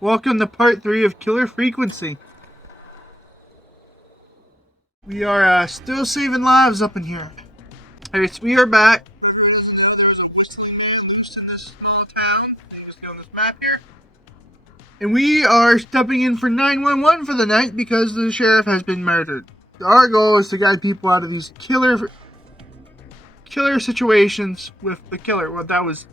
Welcome to part 3 of Killer Frequency. We are still saving lives up in here. Alright, so we are back. Just in this small town. Just on this map here. And we are stepping in for 911 for the night because the sheriff has been murdered. Our goal is to guide people out of these killer situations with the killer. Well, that was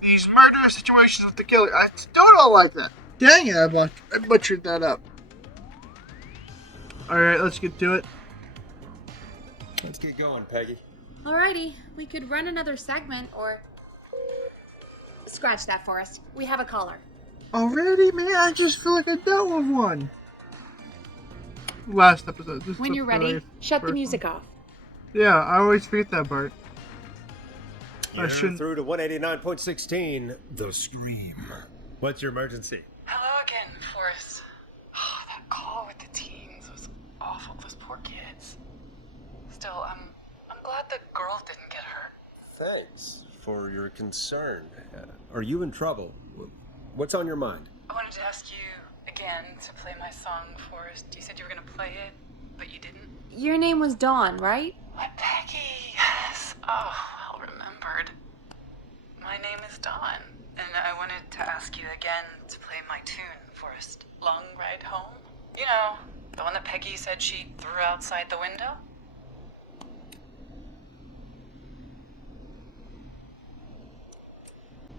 these murder situations with the killer. I still don't like that. Dang it, I butchered that up. Alright, let's get to it. Let's get going, Peggy. Alrighty, we could run another segment or... Scratch that, Forrest. We have a caller. Already, man? I just feel like I dealt with one. Last episode. When you're ready, shut the music off. Yeah, I always forget that part. You're through to 189.16, The Scream. What's your emergency? Hello again, Forrest. Oh, that call with the teens was awful. Those poor kids. Still, I'm glad the girl didn't get hurt. Thanks for your concern. Are you in trouble? What's on your mind? I wanted to ask you again to play my song, Forrest. You said you were going to play it, but you didn't. Your name was Dawn, right? What, Peggy? Yes. Oh, well remembered. My name is Dawn, and I wanted to ask you again to play my tune, Forrest. Long Ride Home? You know, the one that Peggy said she threw outside the window?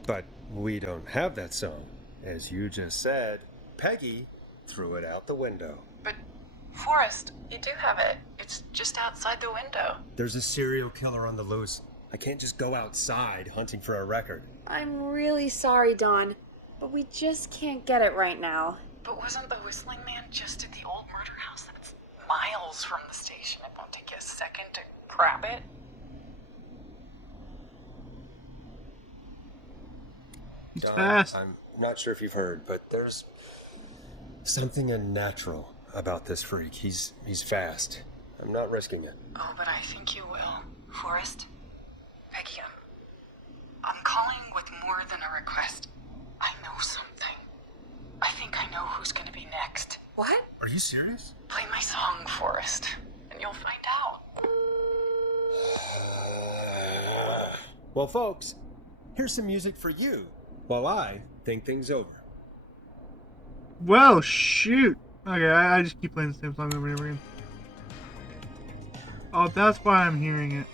But we don't have that song. As you just said, Peggy threw it out the window. But, Forrest, you do have it. It's just outside the window. There's a serial killer on the loose. I can't just go outside hunting for a record. I'm really sorry, Dawn, but we just can't get it right now. But wasn't the Whistling Man just at the old murder house? That's miles from the station. It won't take you a second to grab it. He's fast. I'm not sure if you've heard, but there's something unnatural about this freak. He's fast. I'm not risking it. Oh, but I think you will. Forrest? Peggy, I'm calling with more than a request. I know something. I think I know who's gonna be next. What? Are you serious? Play my song, Forrest, and you'll find out. Well, folks, here's some music for you while I think things over. Well, shoot. Okay, I just keep playing the same song over and over again. Oh, that's why I'm hearing it.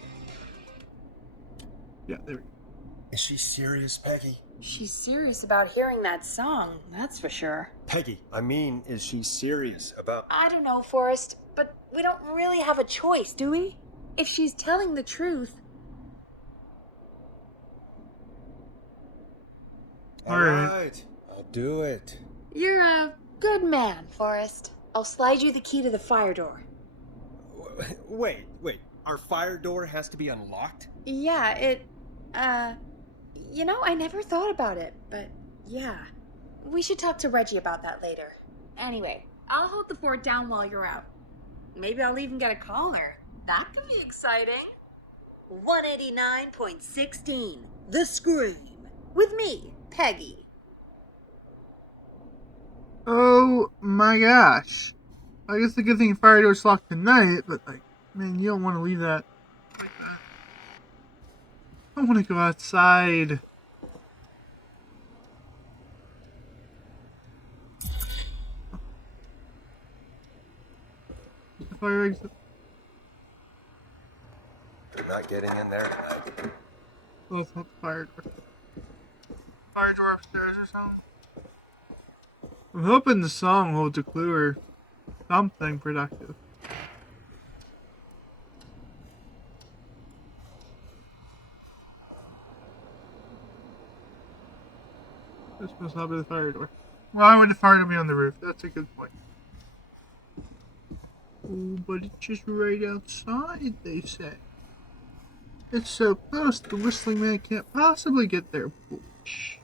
Yeah, there we go. Is she serious, Peggy? She's serious about hearing that song, that's for sure. Peggy, I mean, is she serious about... I don't know, Forrest, but we don't really have a choice, do we? If she's telling the truth... All right, I'll do it. You're a good man, Forrest. I'll slide you the key to the fire door. Wait. Our fire door has to be unlocked? Yeah, you know, I never thought about it, but yeah. We should talk to Reggie about that later. Anyway, I'll hold the fort down while you're out. Maybe I'll even get a caller. That could be exciting. 189.16, The Scream. With me, Peggy. Oh my gosh. I guess the good thing fire door's locked tonight, but like, man, you don't want to leave that like that. I want to go outside. The fire exit. They're not getting in there tonight. Oh, it's not the fire door. Fire door upstairs or something? I'm hoping the song holds a clue or something productive. This must not be the fire door. Why would the fire door be on the roof? That's a good point. Oh, but it's just right outside, they say. It's so close, the Whistling Man can't possibly get there. Bullsh.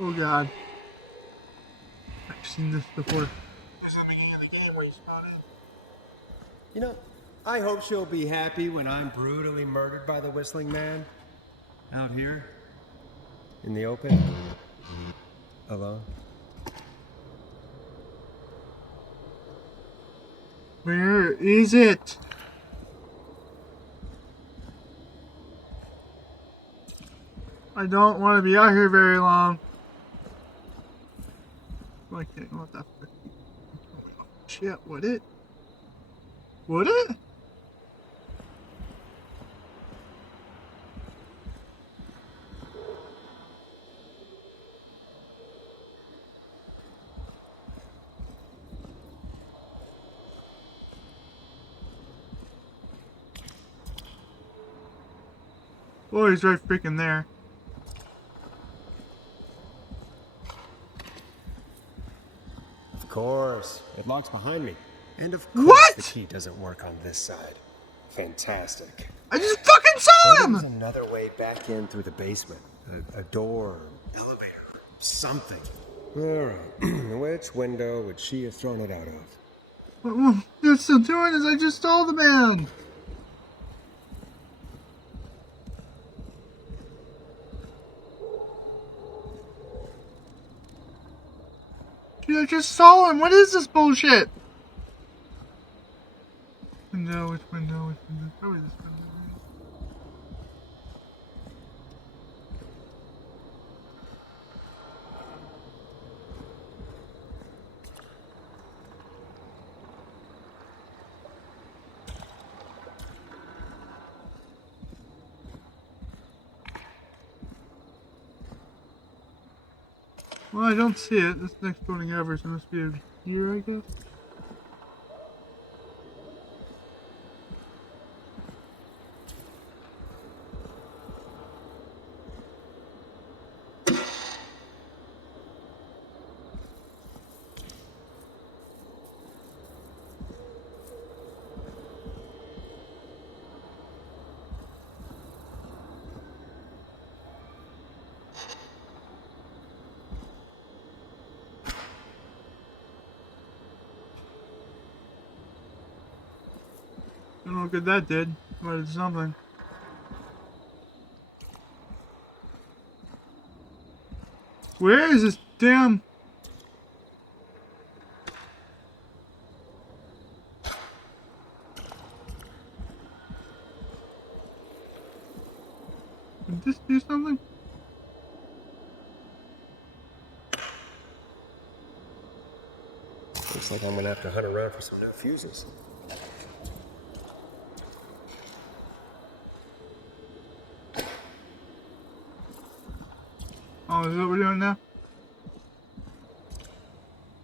Oh god. I've seen this before. This is the beginning of the game where you spawn in. You know, I hope she'll be happy when I'm brutally murdered by the Whistling Man. Out here. In the open? Alone? Where is it? I don't want to be out here very long. I can't. What the fuck? Shit, would it? Would it? Oh, he's right freaking there. Of course. It locks behind me. And of course What? the key doesn't work on this side. Fantastic. I just fucking saw Maybe there's him! another way back in through the basement. A door, elevator, something. Alright. Which window would she have thrown it out of? What they're still doing is I just stole the man. Dude, I just saw him. What is this bullshit? Window, which window, which window? Probably this window. Well, I don't see it. This next building ever, so it must be here, I guess. I don't know how good that did, but it's something. Where is this damn... Did this do something? Looks like I'm gonna have to hunt around for some new fuses. Oh, is that what we're doing now?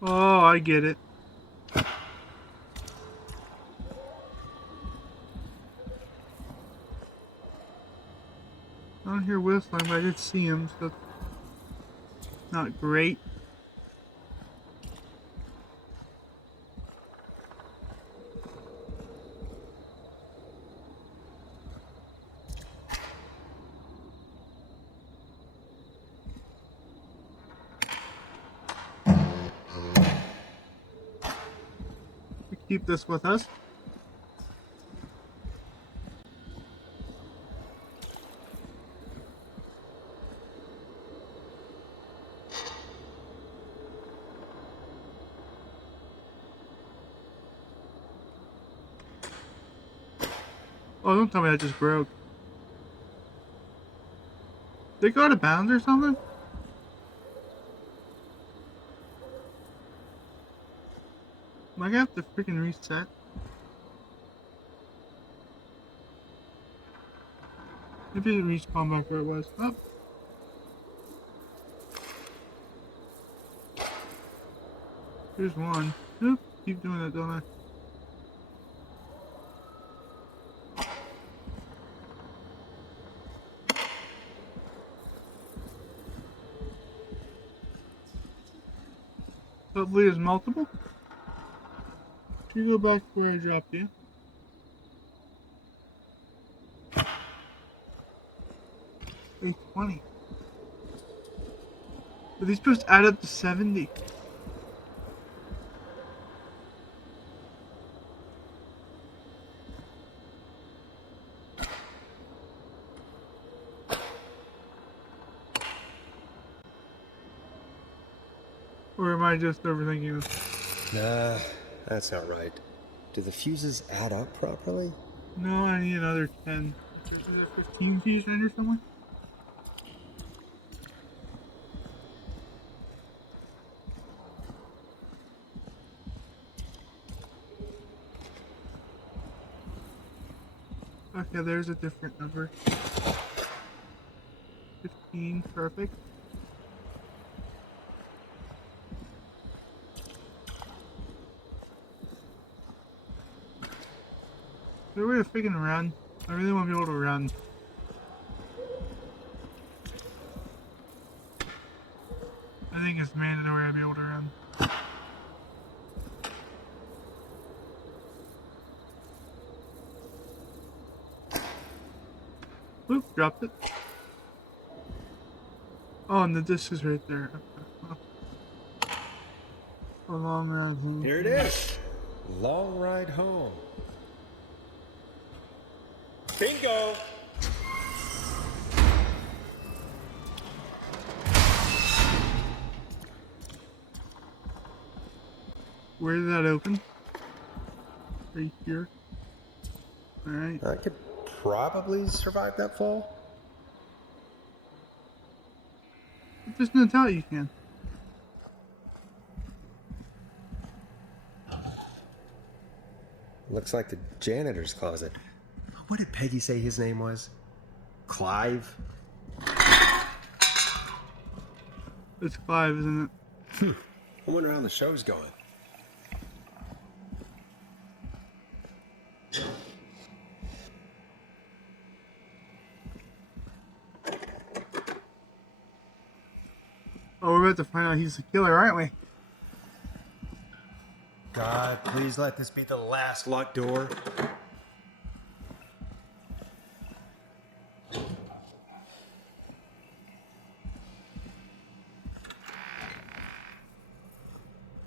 Oh, I get it. I don't hear whistling, but I did see him, so that's not great. We keep this with us. Oh, don't tell me that just broke. They go out of bounds or something? Am I gonna have to freaking reset? Maybe it respawn back where it was. Oh. Here's one. Oop, keep doing that, don't I? Hopefully there's multiple. You go back where I dropped you. There's 20. Are these supposed to add up to 70? Or am I just overthinking this? Nah, that's not right. Do the fuses add up properly? No, I need another 10. There's another 15 keys in here somewhere? Okay, there's a different number. 15, perfect. Is there a way to freaking run? I really want to be able to run. I think it's mandatory to be able to run. Oop, dropped it. Oh, and the disc is right there. Okay. A long ride home. Here it is. Long ride home. Bingo! Where did that open? Right here. Alright. I could probably survive that fall. There's no doubt you can. Looks like the janitor's closet. What did Peggy say his name was? Clive? It's Clive, isn't it? I wonder how the show's going. Oh, we're about to find out he's the killer, aren't we? God, please let this be the last locked door.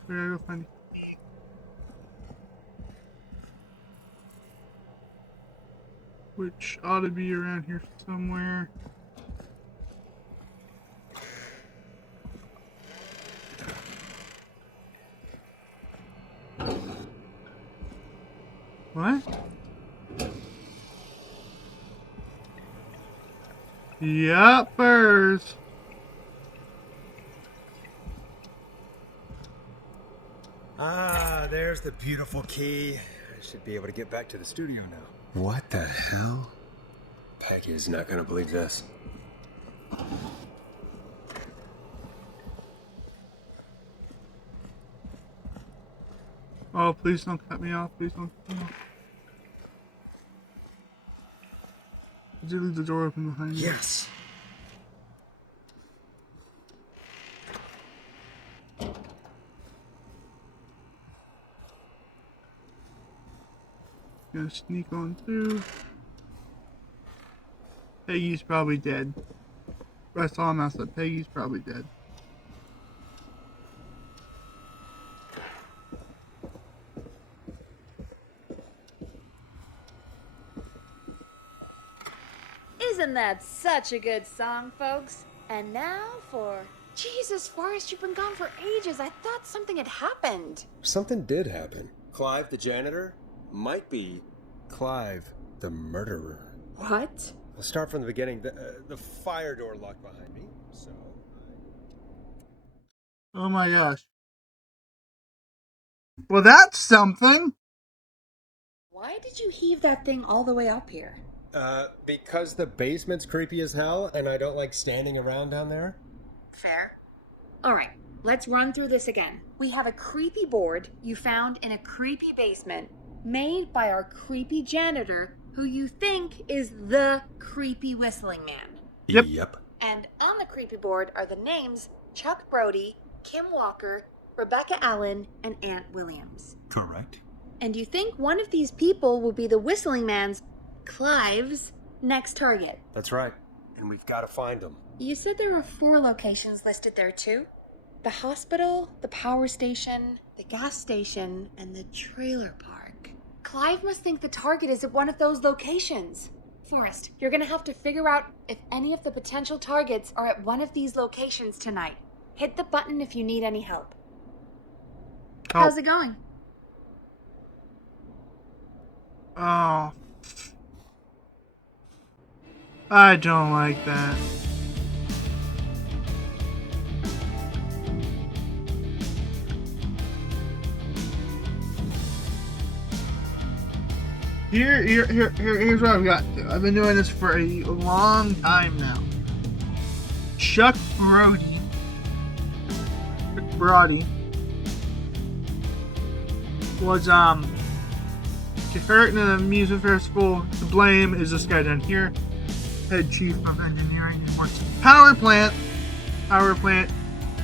We gotta go find it. Which ought to be around here somewhere. What? Yuppers. Ah, there's the beautiful key. I should be able to get back to the studio now. What the hell? Peggy is not gonna believe this. Oh, please don't cut me off. Please don't cut me off. Did you leave the door open behind you? Yes. Gonna sneak on through. Peggy's probably dead. I saw him, I said Peggy's probably dead. Isn't that such a good song, folks? And now for... Jesus, Forrest, you've been gone for ages. I thought something had happened. Something did happen. Clive, the janitor, might be Clive, the murderer. What? We'll start from the beginning. The fire door locked behind me, so... Oh my gosh. Well, that's something. Why did you heave that thing all the way up here? Because the basement's creepy as hell, and I don't like standing around down there. Fair. Alright, let's run through this again. We have a creepy board you found in a creepy basement, made by our creepy janitor, who you think is the creepy whistling man. Yep. And on the creepy board are the names Chuck Brody, Kim Walker, Rebecca Allen, and Aunt Williams. Correct. And you think one of these people will be the whistling man's, Clive's, next target. That's right. And we've got to find them. You said there were 4 locations listed there too? The hospital, the power station, the gas station, and the trailer park. Clive must think the target is at one of those locations. Forrest, you're gonna have to figure out if any of the potential targets are at one of these locations tonight. Hit the button if you need any help. How's it going? Oh. I don't like that. Here's what I've got to. I've been doing this for a long time now. Chuck Brody was hurt in an amusement festival. To blame is this guy down here, head chief of engineering and works at the power plant.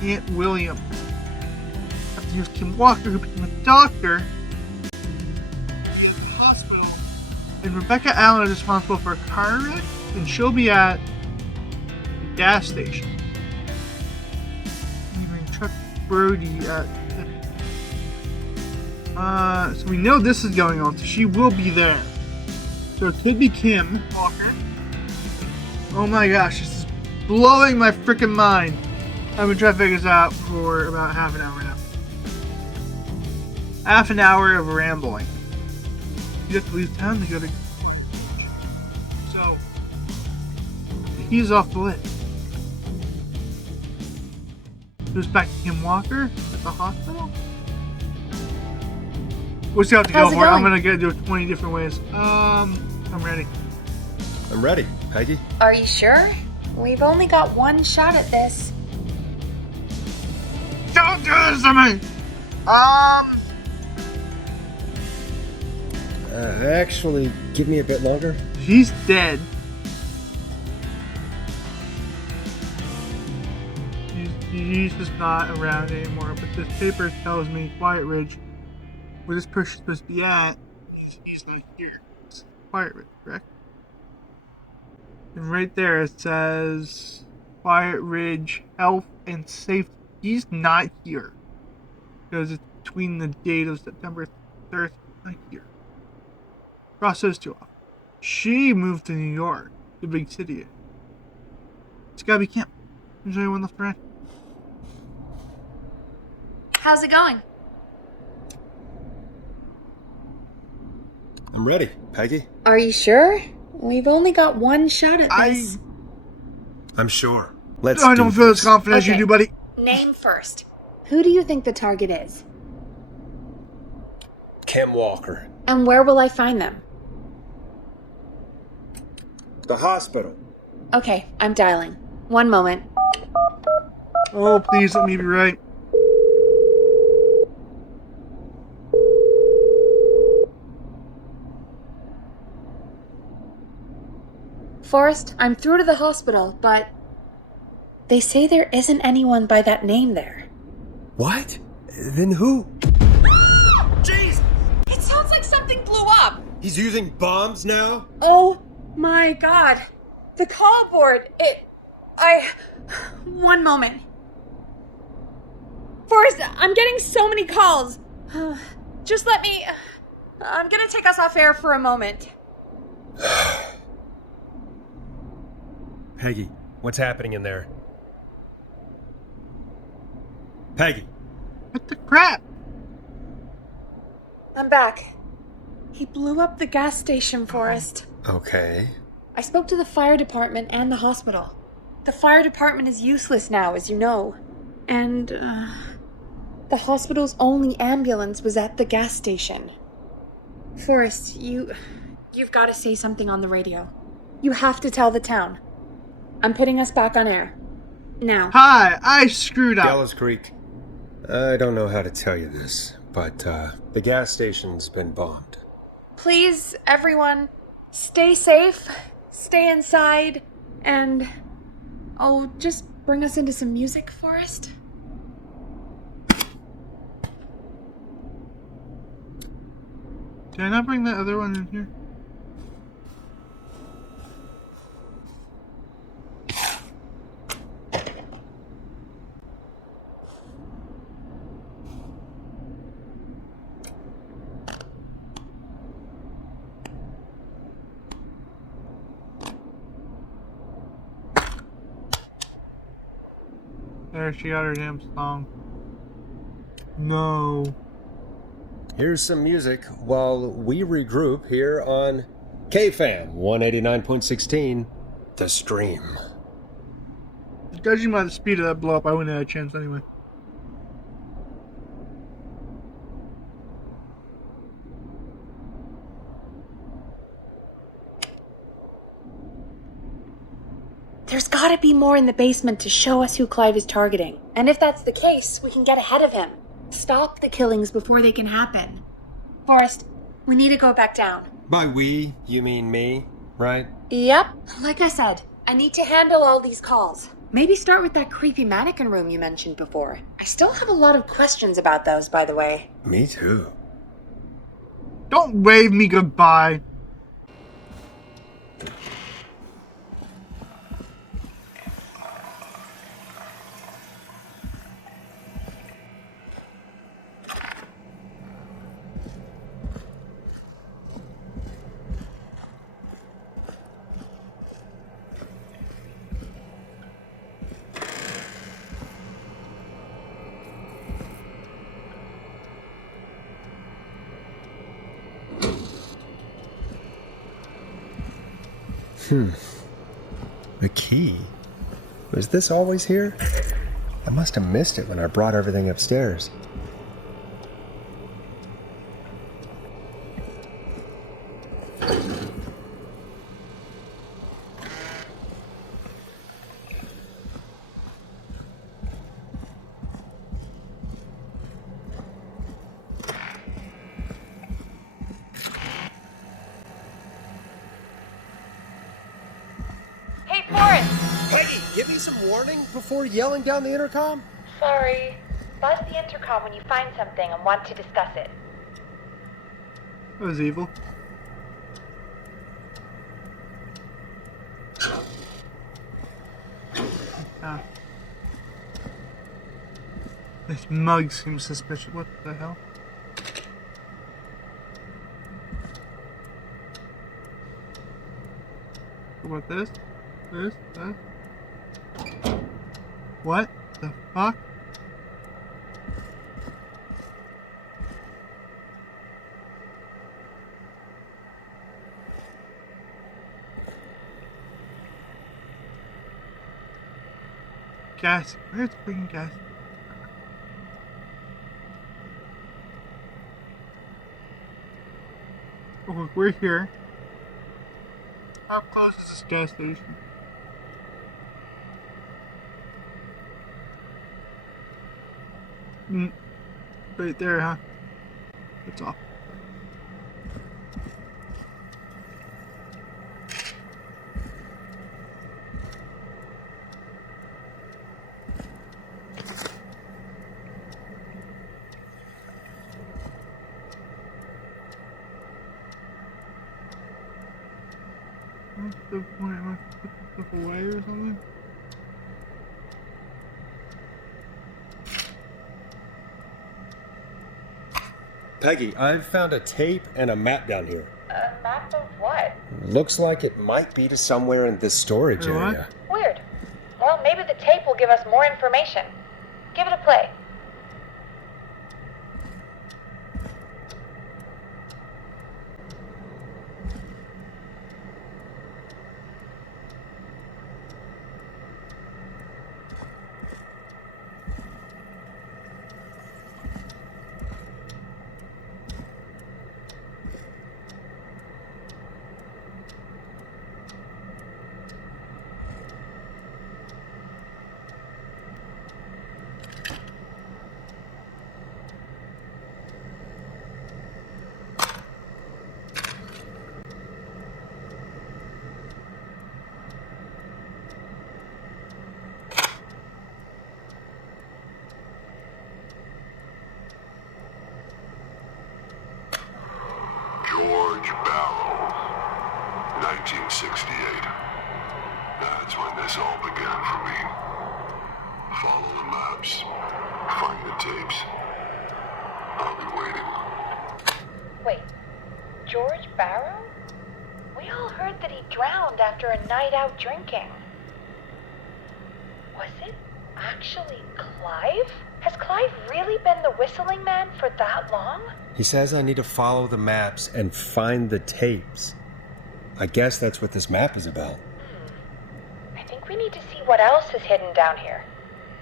Aunt William. After he was Kim Walker, who became a doctor. And Rebecca Allen is responsible for a car wreck, and she'll be at the gas station. And Chuck Brody at. So we know this is going on, so she will be there. So it could be Kim Walker. Oh my gosh, this is blowing my freaking mind. I've been trying to figure this out for about half an hour now. Half an hour of rambling. You have to leave town to go to. So he's off the list. Goes back to Kim Walker at the hospital. We'll see how to go for it. I'm gonna do it 20 different ways. I'm ready. I'm ready, Peggy. Are you sure? We've only got one shot at this. Don't do this to me! Actually, give me a bit longer. He's dead. He's just not around anymore. But this paper tells me Quiet Ridge, where this person's supposed to be at, he's not here. It's Quiet Ridge, correct? And right there it says Quiet Ridge Health and Safety. He's not here. Because it's between the date of September 3rd, not here. Cross those two off. She moved to New York, the big city. It's gotta be Kim. There's only one left around. How's it going? I'm ready, Peggy. Are you sure? We've only got one shot at this. I'm sure. Let's I don't feel as confident as you Okay. do, buddy. Name first. Who do you think the target is? Kim Walker. And where will I find them? The hospital. Okay, I'm dialing. One moment. Oh, please let me be right. Forrest, I'm through to the hospital, but they say there isn't anyone by that name there. What? Then who? Jeez! It sounds like something blew up! He's using bombs now? Oh my god. The call board, One moment. Forrest, I'm getting so many calls. Just let me... I'm gonna take us off air for a moment. Peggy, what's happening in there? Peggy. What the crap? I'm back. He blew up the gas station, Forrest. Okay. I spoke to the fire department and the hospital. The fire department is useless now, as you know. And, the hospital's only ambulance was at the gas station. Forrest, you've got to say something on the radio. You have to tell the town. I'm putting us back on air. Now. Hi, I screwed up. Gallows Creek. I don't know how to tell you this, but the gas station's been bombed. Please, everyone, stay safe, stay inside, and... Oh, just bring us into some music, Forrest. Did I not bring that other one in here? There, she got her damn song. No. Here's some music while we regroup here on KFAN 189.16, The Stream. Judging by the speed of that blow up, I wouldn't have a chance anyway. There's gotta be more in the basement to show us who Clive is targeting. And if that's the case, we can get ahead of him. Stop the killings before they can happen. Forrest, we need to go back down. By we, you mean me, right? Yep. Like I said, I need to handle all these calls. Maybe start with that creepy mannequin room you mentioned before. I still have a lot of questions about those, by the way. Me too. Don't wave me goodbye. The key? Was this always here? I must have missed it when I brought everything upstairs. Hey, Forrest! Peggy, give me some warning before yelling down the intercom? Sorry. Buzz the intercom when you find something and want to discuss it. That was evil. Ah. This mug seems suspicious. What the hell? What about this? This? What the fuck? Gas. Where's the freaking gas? Oh, look, we're here. How close is this gas station? Right there, huh? That's off. What's the point? Am I put stuff away or something? Peggy, I've found a tape and a map down here. A map of what? Looks like it might be to somewhere in this storage What? area. Weird. Well, maybe the tape will give us more information. Give it a play. George Barrow, 1968. That's when this all began for me. Follow the maps, find the tapes. I'll be waiting. Wait, George Barrow? We all heard that he drowned after a night out drinking. Was it actually Clive? Has Has Clive really been the whistling man for that long? He says I need to follow the maps and find the tapes. I guess that's what this map is about. I think we need to see what else is hidden down here.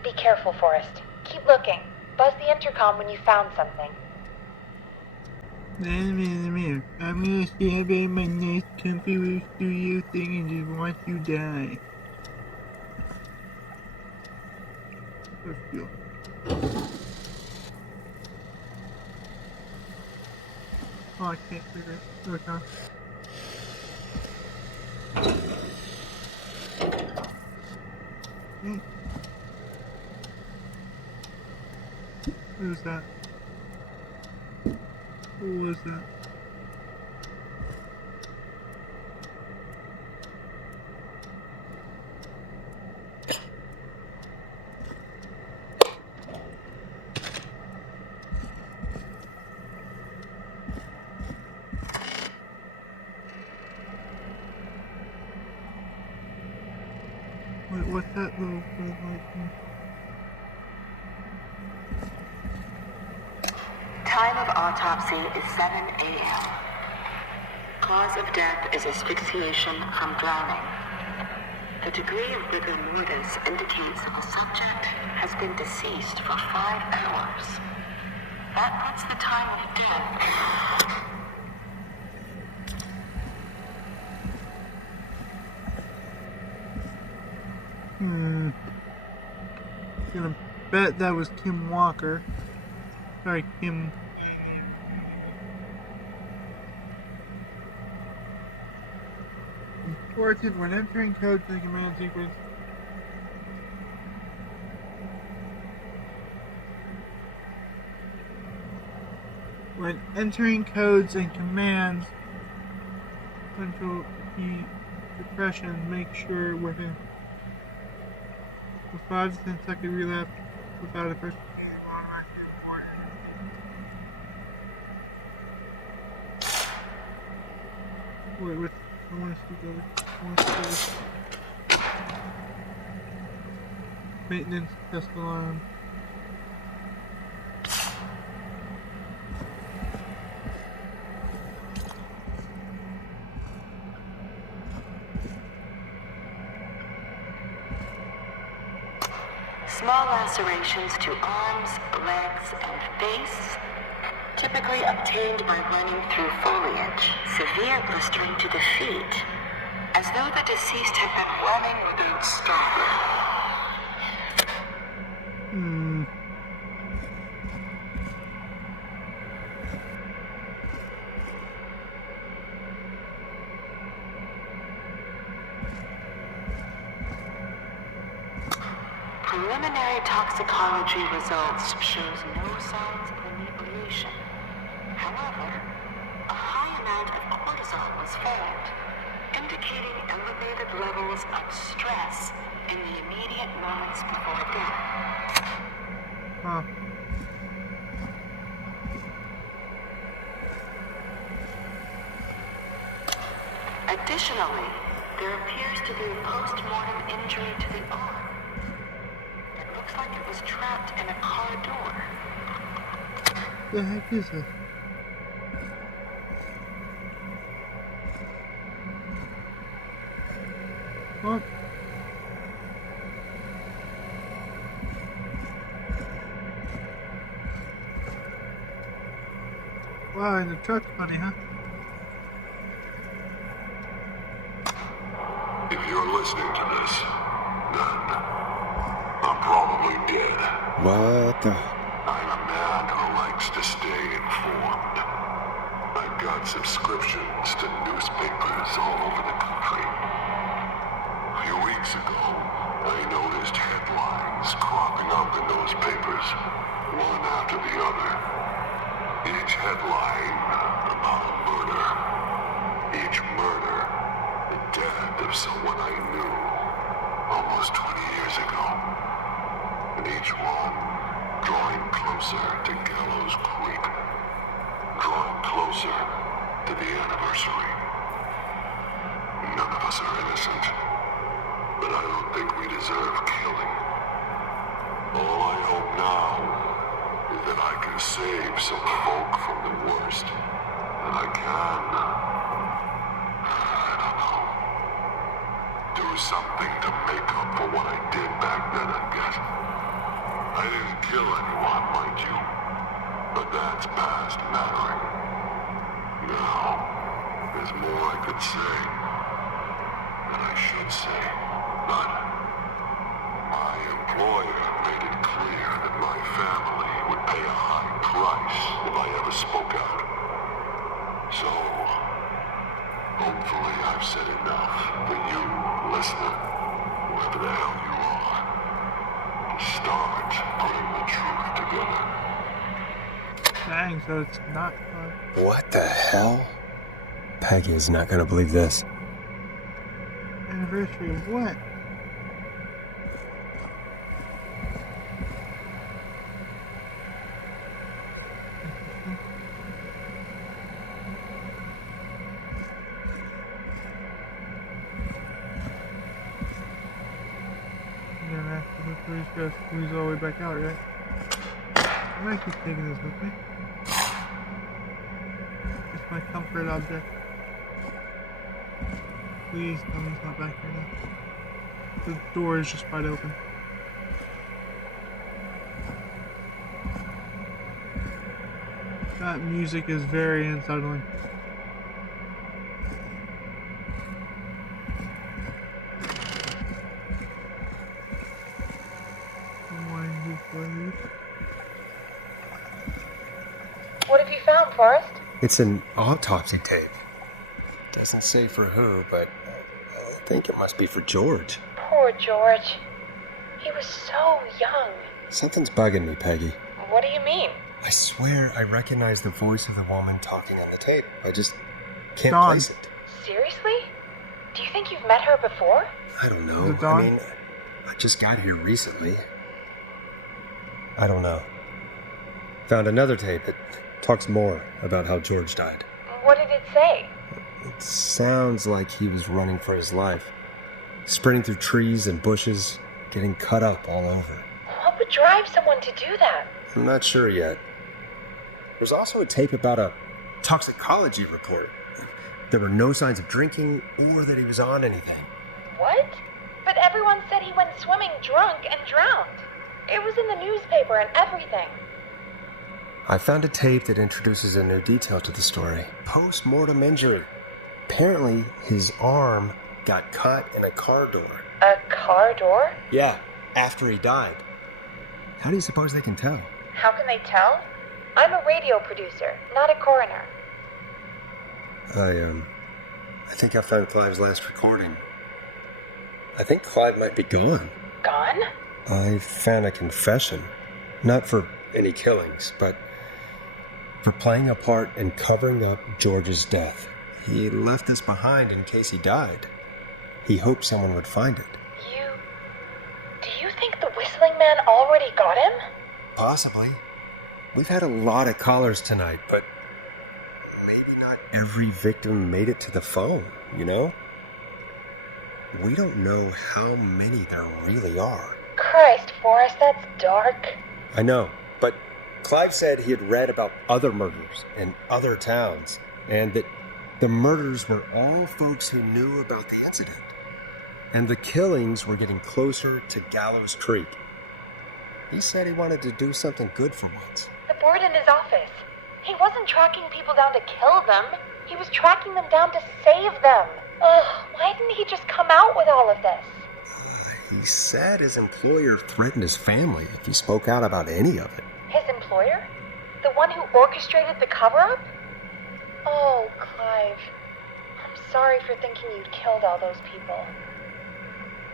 Be careful, Forrest. Keep looking. Buzz the intercom when you found something. I'm gonna stay up in my nice comfy little studio thing and just watch you die. Let's go. Oh, I can't figure it. Okay. What is that? What was that? What's that little thing? Time of autopsy is 7 a.m. Cause of death is asphyxiation from drowning. The degree of rigor mortis indicates that the subject has been deceased for 5 hours. That puts the time of death. Gonna bet that was Kim Walker. Sorry, Kim. Thwarted when entering code to the command sequence. When entering codes and commands, central key depression, make sure within the 5 to 10 second relapse without a person. Wait, what? I want to speak over. Maintenance test alarm. Small lacerations to arms, legs, and face, typically obtained by running through foliage. Severe blistering to the feet, as though the deceased had been running without stopping. Preliminary toxicology results shows no signs of inebriation. However, a high amount of cortisol was found, indicating elevated levels of stress in the immediate moments before death. Huh. Additionally, there appears to be a post-mortem injury to the arm. Looks like it was trapped in a car door. The heck is it? What? Wow, and the truck's funny, huh? If you're listening to this, then I'm probably dead. What the? I'm a man who likes to stay informed. I've got subscriptions to newspapers all over the country. A few weeks ago, I noticed headlines cropping up in those papers, one after the other. Each headline about a murder. Each murder, the death of someone I knew almost 20 years ago. And each one drawing closer to Gallows Creek, drawing closer to the anniversary. None of us are innocent, but I don't think we deserve killing. All I hope now is that I can save some folk from the worst. And I can, I don't know, do something to make up for what I did back then, I guess. I didn't kill anyone, mind you, but that's past mattering. Now, there's more I could say, that I should say, but my employer made it clear that my family would pay a high price if I ever spoke out. So, hopefully I've said enough for you, listener, whoever the hell you are, to start putting the truth together. Dang, so it's not fun. What the hell? Peggy is not gonna believe this. Anniversary of what? Yeah, after the police gotta squeeze all the way back out, right? I might keep taking this with me. It's my comfort object. Please tell me it's not back here now. The door is just wide open. That music is very unsettling. What have you found, Forrest? It's an autopsy tape. Doesn't say for who, but I think it must be for George. Poor George. He was so young. Something's bugging me, Peggy. What do you mean? I swear I recognize the voice of the woman talking on the tape. I just can't Dawn. place it. Seriously? Do you think you've met her before? I don't know. Is it Dawn? I mean, I just got here recently. I don't know. Found another tape that talks more about how George died. What did it say? It sounds like he was running for his life. Sprinting through trees and bushes, getting cut up all over. What would drive someone to do that? I'm not sure yet. There's also a tape about a toxicology report. There were no signs of drinking or that he was on anything. What? But everyone said he went swimming drunk and drowned. It was in the newspaper and everything. I found a tape that introduces a new detail to the story. Post-mortem injury. Apparently, his arm got caught in a car door. A car door? Yeah, after he died. How do you suppose they can tell? How can they tell? I'm a radio producer, not a coroner. I think I found Clive's last recording. I think Clive might be gone. Gone? I found a confession. Not for any killings, but for playing a part in covering up George's death. He left this behind in case he died. He hoped someone would find it. Do you think the Whistling Man already got him? Possibly. We've had a lot of callers tonight, but maybe not every victim made it to the phone, you know? We don't know how many there really are. Christ, Forrest, that's dark. I know, but Clive said he had read about other murders in other towns, and that the murders were all folks who knew about the incident. And the killings were getting closer to Gallows Creek. He said he wanted to do something good for once. The board in his office. He wasn't tracking people down to kill them. He was tracking them down to save them. Ugh, why didn't he just come out with all of this? He said his employer threatened his family if he spoke out about any of it. His employer? The one who orchestrated the cover-up? Oh, Clive. I'm sorry for thinking you'd killed all those people.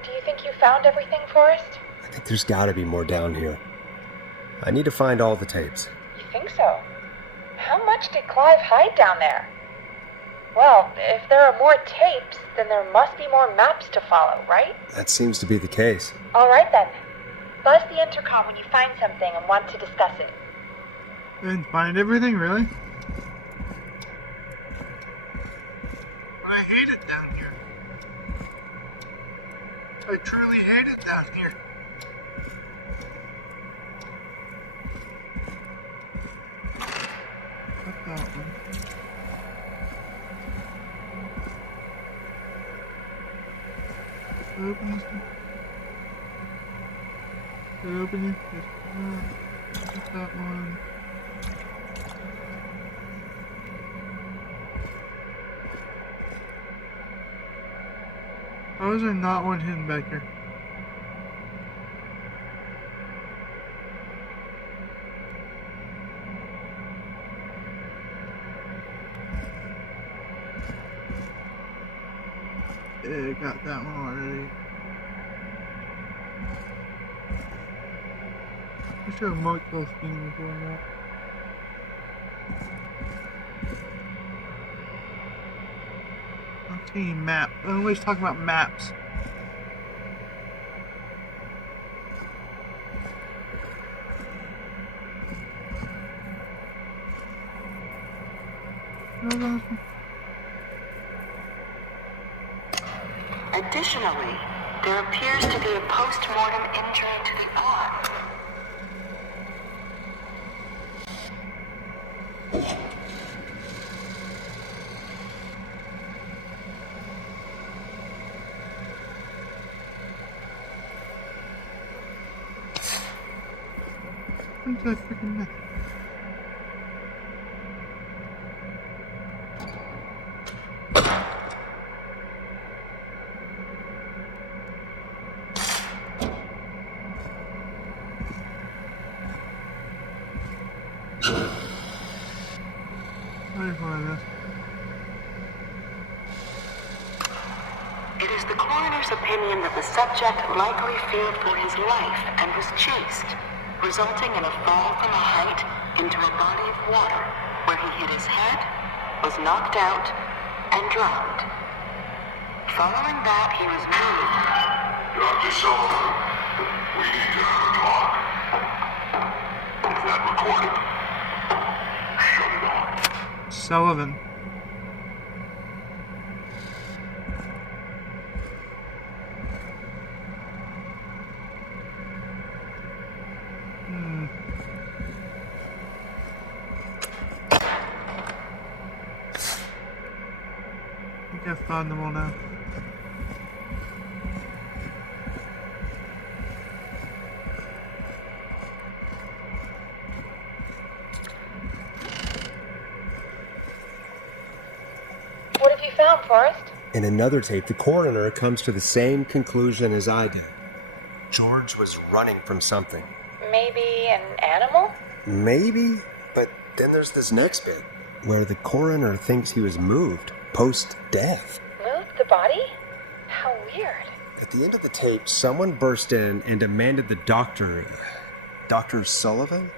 Do you think you found everything, Forrest? I think there's gotta be more down here. I need to find all the tapes. You think so? How much did Clive hide down there? Well, if there are more tapes, then there must be more maps to follow, right? That seems to be the case. All right, then. Buzz the intercom when you find something and want to discuss it. And find everything, really? I hate it down here. I truly hate it down here. that one. Open this one. Did it open it? Yes. Get that one. How is there not one hidden back here? Yeah, got that one already. I should have marked those things before that. I don't see any map. Everybody's talking about maps. Additionally, there appears to be a post-mortem injury to the arm. Where's that freaking map? It is the coroner's opinion that the subject likely feared for his life and was chased, resulting in a fall from a height into a body of water, where he hit his head, was knocked out, and drowned. Following that, he was moved. Dr. Sullivan, we need to have a talk. Is that recorded? Shut it off. Sullivan. I think I found them all now. What have you found, Forrest? In another tape, the coroner comes to the same conclusion as I did. George was running from something. Maybe an animal? Maybe, but then there's this next bit, where the coroner thinks he was moved post-death. Moved the body? How weird. At the end of the tape, someone burst in and demanded the doctor, Dr. Sullivan,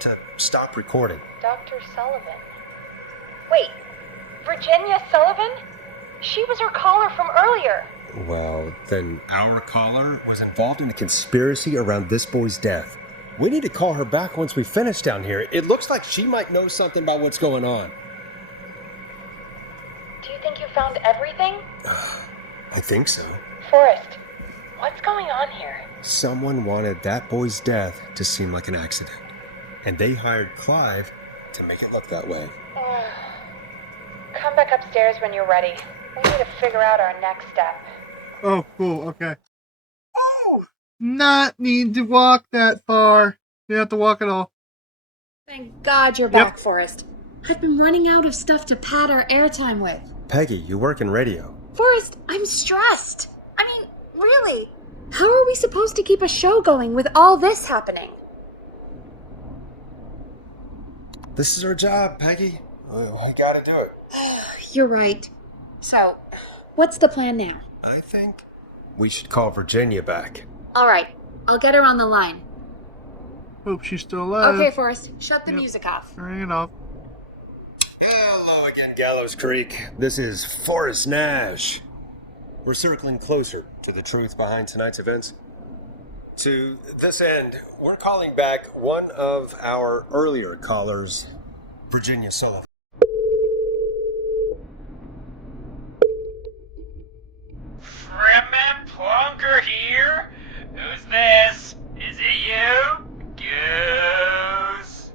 to stop recording. Dr. Sullivan. Wait, Virginia Sullivan? She was her caller from earlier. Well, then our caller was involved in a conspiracy around this boy's death. We need to call her back once we finish down here. It looks like she might know something about what's going on. Do you think you found everything? I think so. Forrest, what's going on here? Someone wanted that boy's death to seem like an accident. And they hired Clive to make it look that way. Come back upstairs when you're ready. We need to figure out our next step. Oh, cool. Okay. Oh! Not need to walk that far. You don't have to walk at all. Thank God you're back, Forrest. I've been running out of stuff to pad our airtime with. Peggy, you work in radio. Forrest, I'm stressed. I mean, really. How are we supposed to keep a show going with all this happening? This is our job, Peggy. We gotta do it. You're right. So, what's the plan now? I think we should call Virginia back. All right, I'll get her on the line. Hope she's still alive. Okay, Forrest, shut the music off. Turning it off. Hello again, Gallows Creek. This is Forrest Nash. We're circling closer to the truth behind tonight's events. To this end, we're calling back one of our earlier callers, Virginia Sullivan. Fremen Plunker here? Who's this? Is it you? Goose?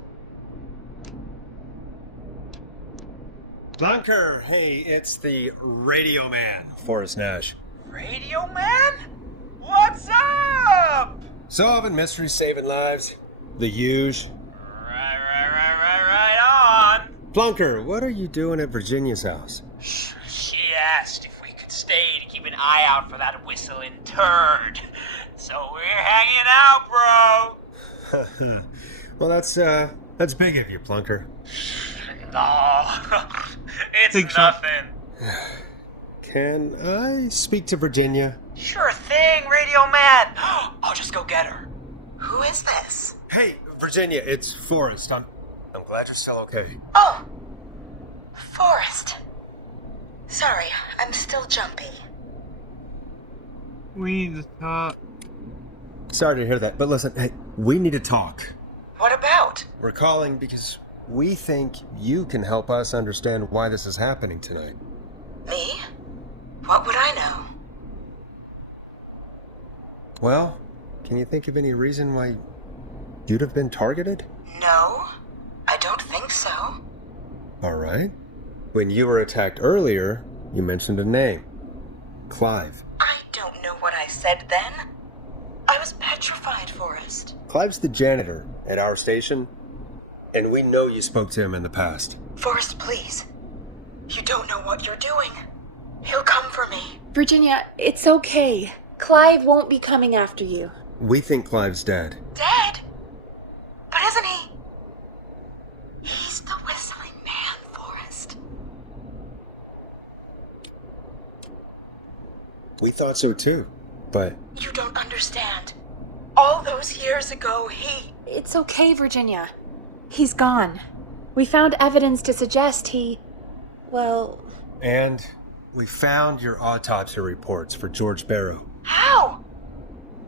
Bunker, hey, it's the Radio Man, Forrest Nash. Radio Man? What's up? Solving mysteries, saving lives. The huge. Right on. Plunker, what are you doing at Virginia's house? She asked if we could stay to keep an eye out for that whistling turd. So we're hanging out, bro. Well, that's big of you, Plunker. No, it's Think so. nothing. Can I speak to Virginia? Sure thing, Radio Man. I'll just go get her. Who is this? Hey, Virginia, it's Forrest. I'm glad you're still okay. Oh, Forrest. Sorry, I'm still jumpy. We need to talk. Sorry to hear that, but listen, hey, we need to talk. What about? We're calling because we think you can help us understand why this is happening tonight. Me? What would I know? Well, can you think of any reason why you'd have been targeted? No, I don't think so. All right. When you were attacked earlier, you mentioned a name. Clive. I don't know what I said then. I was petrified, Forrest. Clive's the janitor at our station, and we know you spoke to him in the past. Forrest, please. You don't know what you're doing. He'll come for me. Virginia, it's okay. Clive won't be coming after you. We think Clive's dead. Dead? But isn't he? He's the whistling man, Forrest. We thought so too, but You don't understand. All those years ago, he... It's okay, Virginia. He's gone. We found evidence to suggest well, And we found your autopsy reports for George Barrow. How?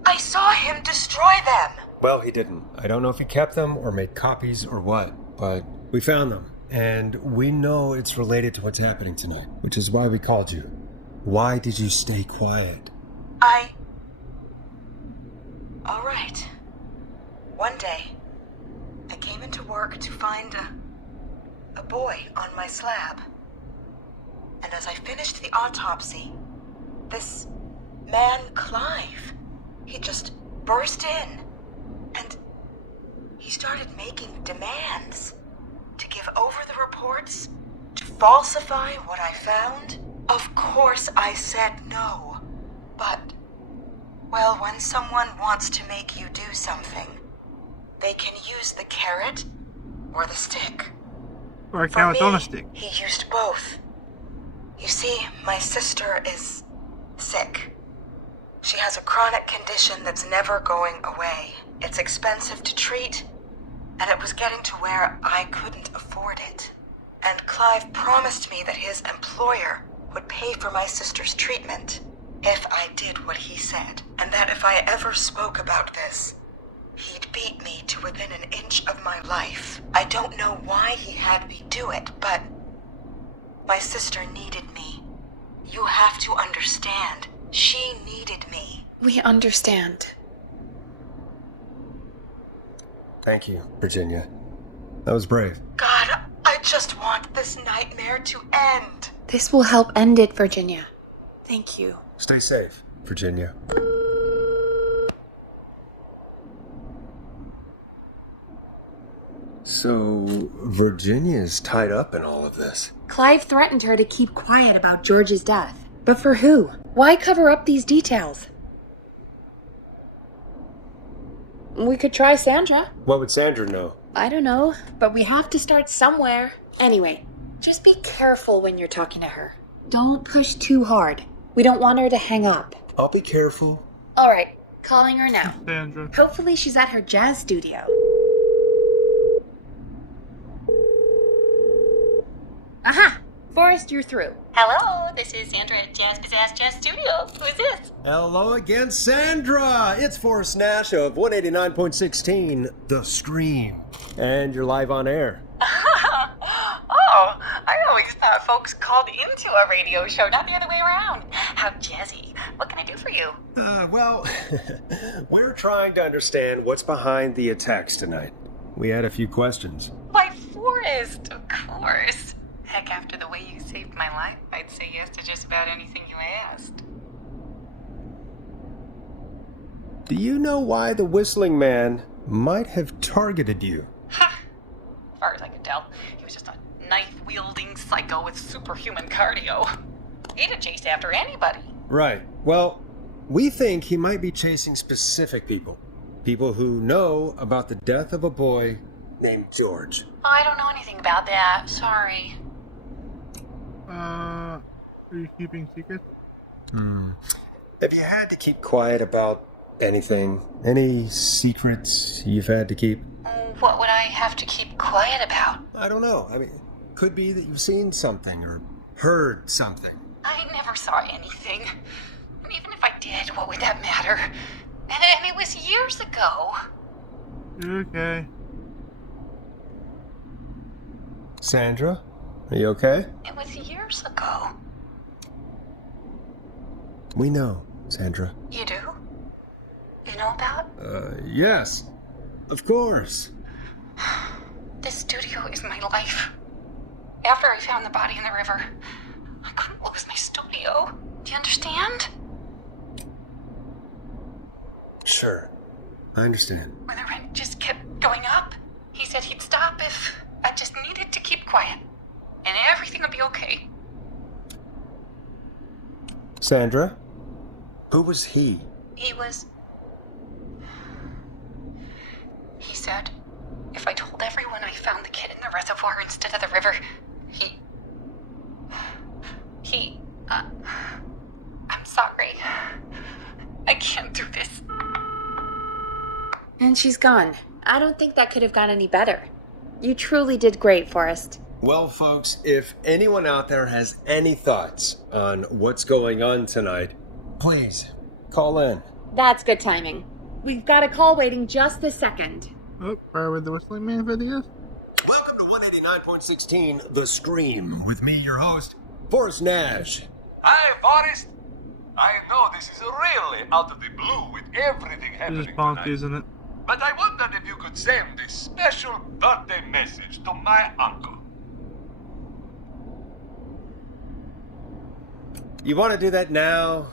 I saw him destroy them. Well, he didn't. I don't know if he kept them or made copies or what, but we found them. And we know it's related to what's happening tonight, which is why we called you. Why did you stay quiet? All right. One day, I came into work to find a boy on my slab. And as I finished the autopsy, this man, Clive, he just burst in. And he started making demands to give over the reports, to falsify what I found. Of course I said no. But, well, when someone wants to make you do something, they can use the carrot or the stick. Or a For carrot on me, a stick. he used both. You see, my sister is sick. She has a chronic condition that's never going away. It's expensive to treat, and it was getting to where I couldn't afford it. And Clive promised me that his employer would pay for my sister's treatment if I did what he said, and that if I ever spoke about this, he'd beat me to within an inch of my life. I don't know why he had me do it, but my sister needed me. You have to understand. She needed me. we understand. Thank you, Virginia. That was brave. God, I just want this nightmare to end. This will help end it, Virginia. Thank you. Stay safe, Virginia. So, Virginia's tied up in all of this. Clive threatened her to keep quiet about George's death. But for who? Why cover up these details? We could try Sandra. What would Sandra know? I don't know, but we have to start somewhere. Anyway, just be careful when you're talking to her. Don't push too hard. We don't want her to hang up. I'll be careful. All right, calling her now. Sandra. Hopefully she's at her jazz studio. Aha! Forrest, you're through. Hello, this is Sandra at Jazz Pizzazz Jazz Studio. Who is this? Hello again, Sandra! It's Forrest Nash of 189.16, The Scream. And you're live on air. Oh, I always thought folks called into a radio show, not the other way around. How jazzy. What can I do for you? Well, we're trying to understand what's behind the attacks tonight. We had a few questions. Why, Forrest, of course. Heck, after the way you saved my life, I'd say yes to just about anything you asked. Do you know why the Whistling Man might have targeted you? Ha! As far as I could tell, he was just a knife-wielding psycho with superhuman cardio. He'd have chased after anybody. Right. Well, we think he might be chasing specific people. People who know about the death of a boy named George. Oh, I don't know anything about that. Sorry. Are you keeping secrets? Have you had to keep quiet about anything? Any secrets you've had to keep? What would I have to keep quiet about? I don't know. I mean, could be that you've seen something or heard something. I never saw anything. And even if I did, what would that matter? And it was years ago. Okay. Sandra, are you okay? It was years ago. We know, Sandra. You do? You know about? Yes. Of course. This studio is my life. After I found the body in the river, I couldn't lose my studio. Do you understand? Sure. I understand. When the rent just kept going up, he said he'd stop if I just needed to keep quiet. And everything would be okay. Sandra? Who was he? He said, if I told everyone I found the kid in the reservoir instead of the river, I'm sorry. I can't do this. And she's gone. I don't think that could have gone any better. You truly did great, Forrest. Well, folks, if anyone out there has any thoughts on what's going on tonight, please call in. That's good timing. We've got a call waiting just this second. Oh, where were the Whistling Man videos? Welcome to 189.16 The Scream, with me, your host, Forrest Nash. Hi, Forrest. I know this is really out of the blue with everything happening This is bonky, tonight. isn't it? But I wondered if you could send this special birthday message to my uncle. You want to do that now?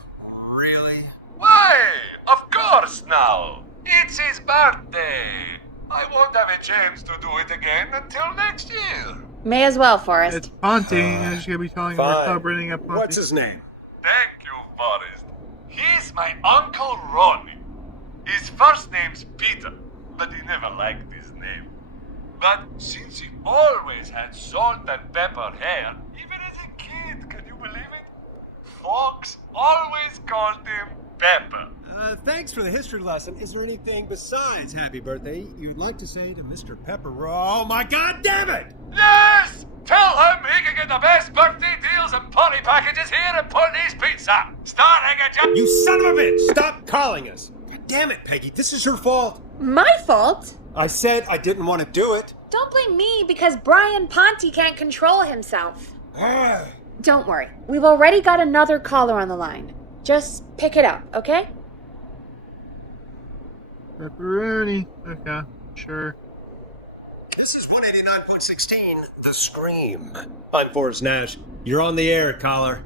Really? Why? Of course now. It's his birthday. I won't have a chance to do it again until next year. May as well, Forrest. It's Ponty. I'm just gonna be telling him we're Fine. celebrating up Ponty. What's his name? Thank you, Forrest. He's my Uncle Ronnie. His first name's Peter, but he never liked his name. But since he always had salt and pepper hair, even as a kid, can you believe it? Folks always called him Pepper. Thanks for the history lesson. Is there anything besides happy birthday you'd like to say to Mr. Pepper? Oh my god damn it! Yes! Tell him he can get the best birthday deals and party packages here at Ponty's Pizza. Starting at You son of a bitch! Stop calling us! God damn it, Peggy, this is your fault. My fault? I said I didn't want to do it. Don't blame me because Brian Ponty can't control himself. Don't worry. We've already got another caller on the line. Just pick it up, okay? Pepperoni. Okay, sure. This is 189.16 The Scream. I'm Forrest Nash. You're on the air, caller.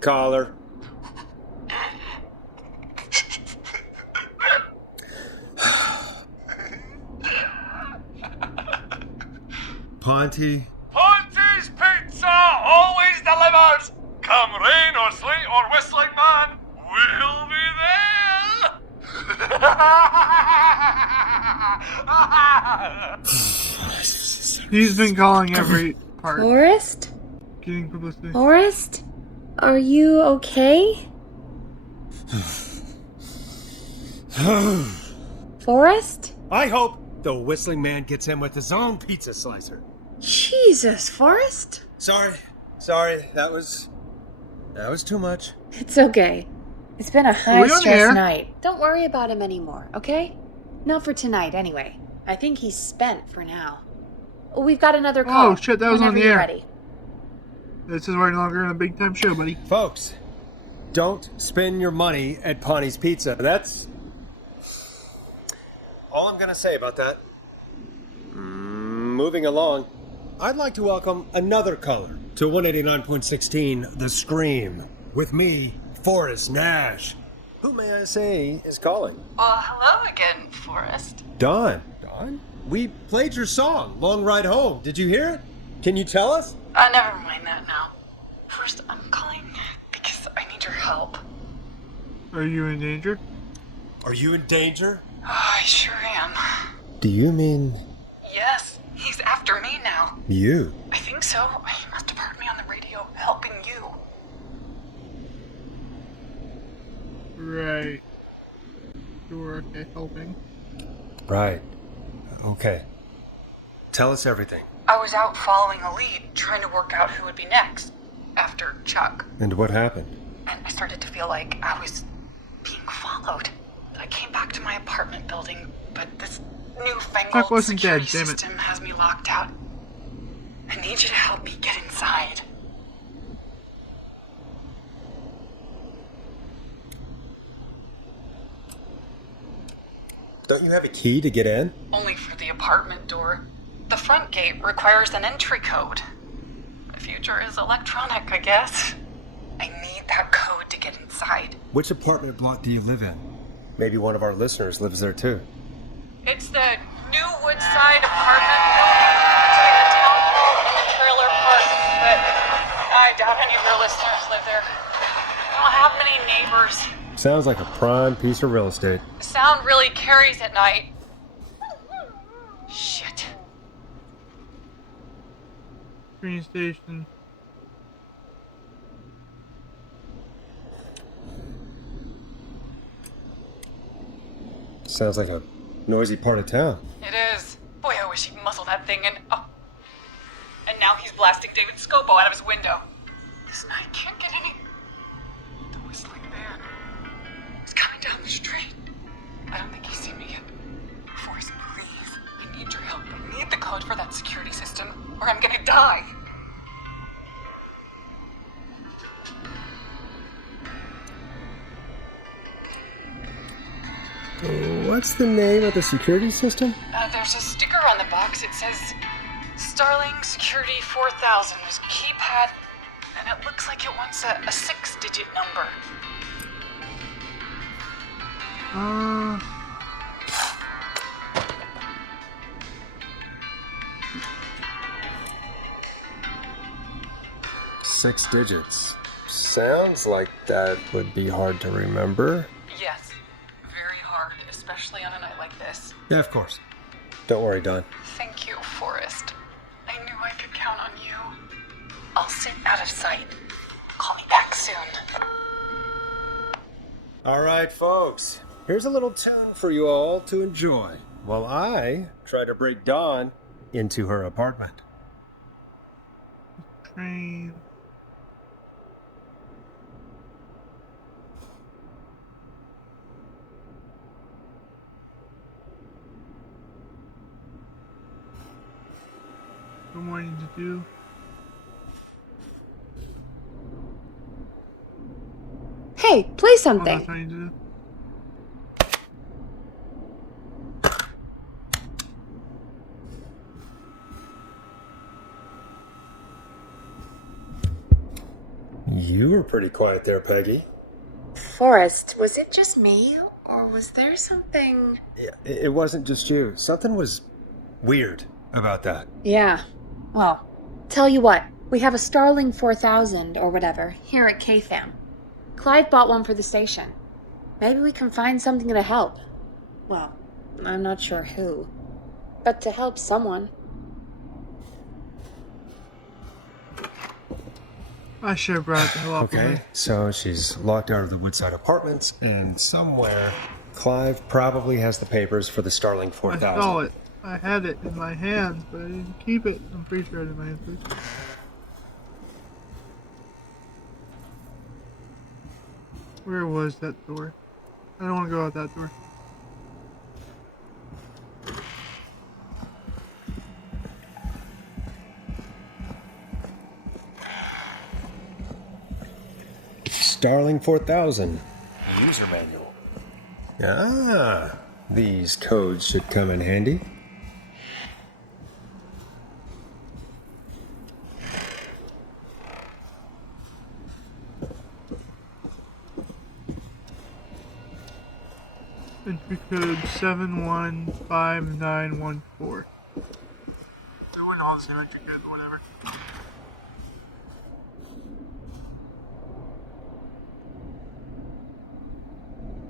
Caller. Ponty. Ponty's Pizza always delivers. Come rain or sleet or whistling man, we'll be there. He's been calling every part. Forrest? Getting publicity. Forrest? Are you okay? Forrest? I hope the Whistling Man gets him with his own pizza slicer. Jesus, Forrest? Sorry. That was too much. It's okay. It's been a we on high-stress air? night. Don't worry about him anymore, okay? Not for tonight, anyway. I think he's spent for now. We've got another call. Oh, shit, that was on Whenever the you're air. ready. This is no longer in a big time show, buddy. Folks, don't spend your money at Ponty's Pizza. That's all I'm gonna say about that. Moving along, I'd like to welcome another caller to 189.16 The Scream. With me, Forrest Nash. Who may I say is calling? Hello again, Forrest. Don. Don? We played your song, Long Ride Home. Did you hear it? Can you tell us? Never mind that now. First, I'm calling because I need your help. Are you in danger? Are you in danger? I sure am. Do you mean Yes, he's after me now. you? I think so. He must have heard me on the radio helping you. Right. Sure, okay, helping. Right. Okay. Tell us everything. I was out following a lead, trying to work out who would be next, after Chuck. And what happened? And I started to feel like I was being followed. I came back to my apartment building, but this newfangled Chuck wasn't security dead, damn it. system has me locked out. I need you to help me get inside. Don't you have a key to get in? Only for the apartment door. The front gate requires an entry code. The future is electronic, I guess. I need that code to get inside. Which apartment block do you live in? Maybe one of our listeners lives there too. It's the New Woodside apartment building between the town hall and the trailer park, but I doubt any of your listeners live there. I don't have many neighbors. Sounds like a prime piece of real estate. The sound really carries at night. Shit. Train station. Sounds like a noisy part of town. It is. Boy, I wish he'd muzzle that thing and... Oh. And now he's blasting David Scopo out of his window. Listen, I can't get any... The whistling van. It's coming down the street. I don't think he's seen me yet. Forrest, please. I need your help. I need the code for that security system, or I'm gonna die. What's the name of the security system? There's a sticker on the box. It says Starling Security 4000. There's a keypad, and it looks like it wants a 6-digit number. Six digits. Sounds like that would be hard to remember. Yes, very hard, especially on a night like this. Yeah, of course. Don't worry, Don. Thank you, Forrest. I knew I could count on you. I'll sit out of sight. Call me back soon. All right, folks. Here's a little tune for you all to enjoy while I try to break Dawn into her apartment. Train. What more I need to do? Hey, play Oh, something. that's what I need to do. You were pretty quiet there, Peggy. Forrest, was it just me, or was there something... It wasn't just you. Something was weird about that. Yeah. Well, tell you what, we have a Starling 4000 or whatever here at KFAM. Clive bought one for the station. Maybe we can find something to help. Well, I'm not sure who. But to help someone. I should have brought the hell up with Okay, me. so she's locked out of the Woodside Apartments, and somewhere Clive probably has the papers for the Starling I 4000. saw it. I had it in my hands, but I didn't keep it. I'm pretty sure I had it in my hands. Please. Where was that door? I don't want to go out that door. Starling 4000. User manual. Ah, These codes should come in handy. Entry code 715914. So we're all the same entry code, whatever.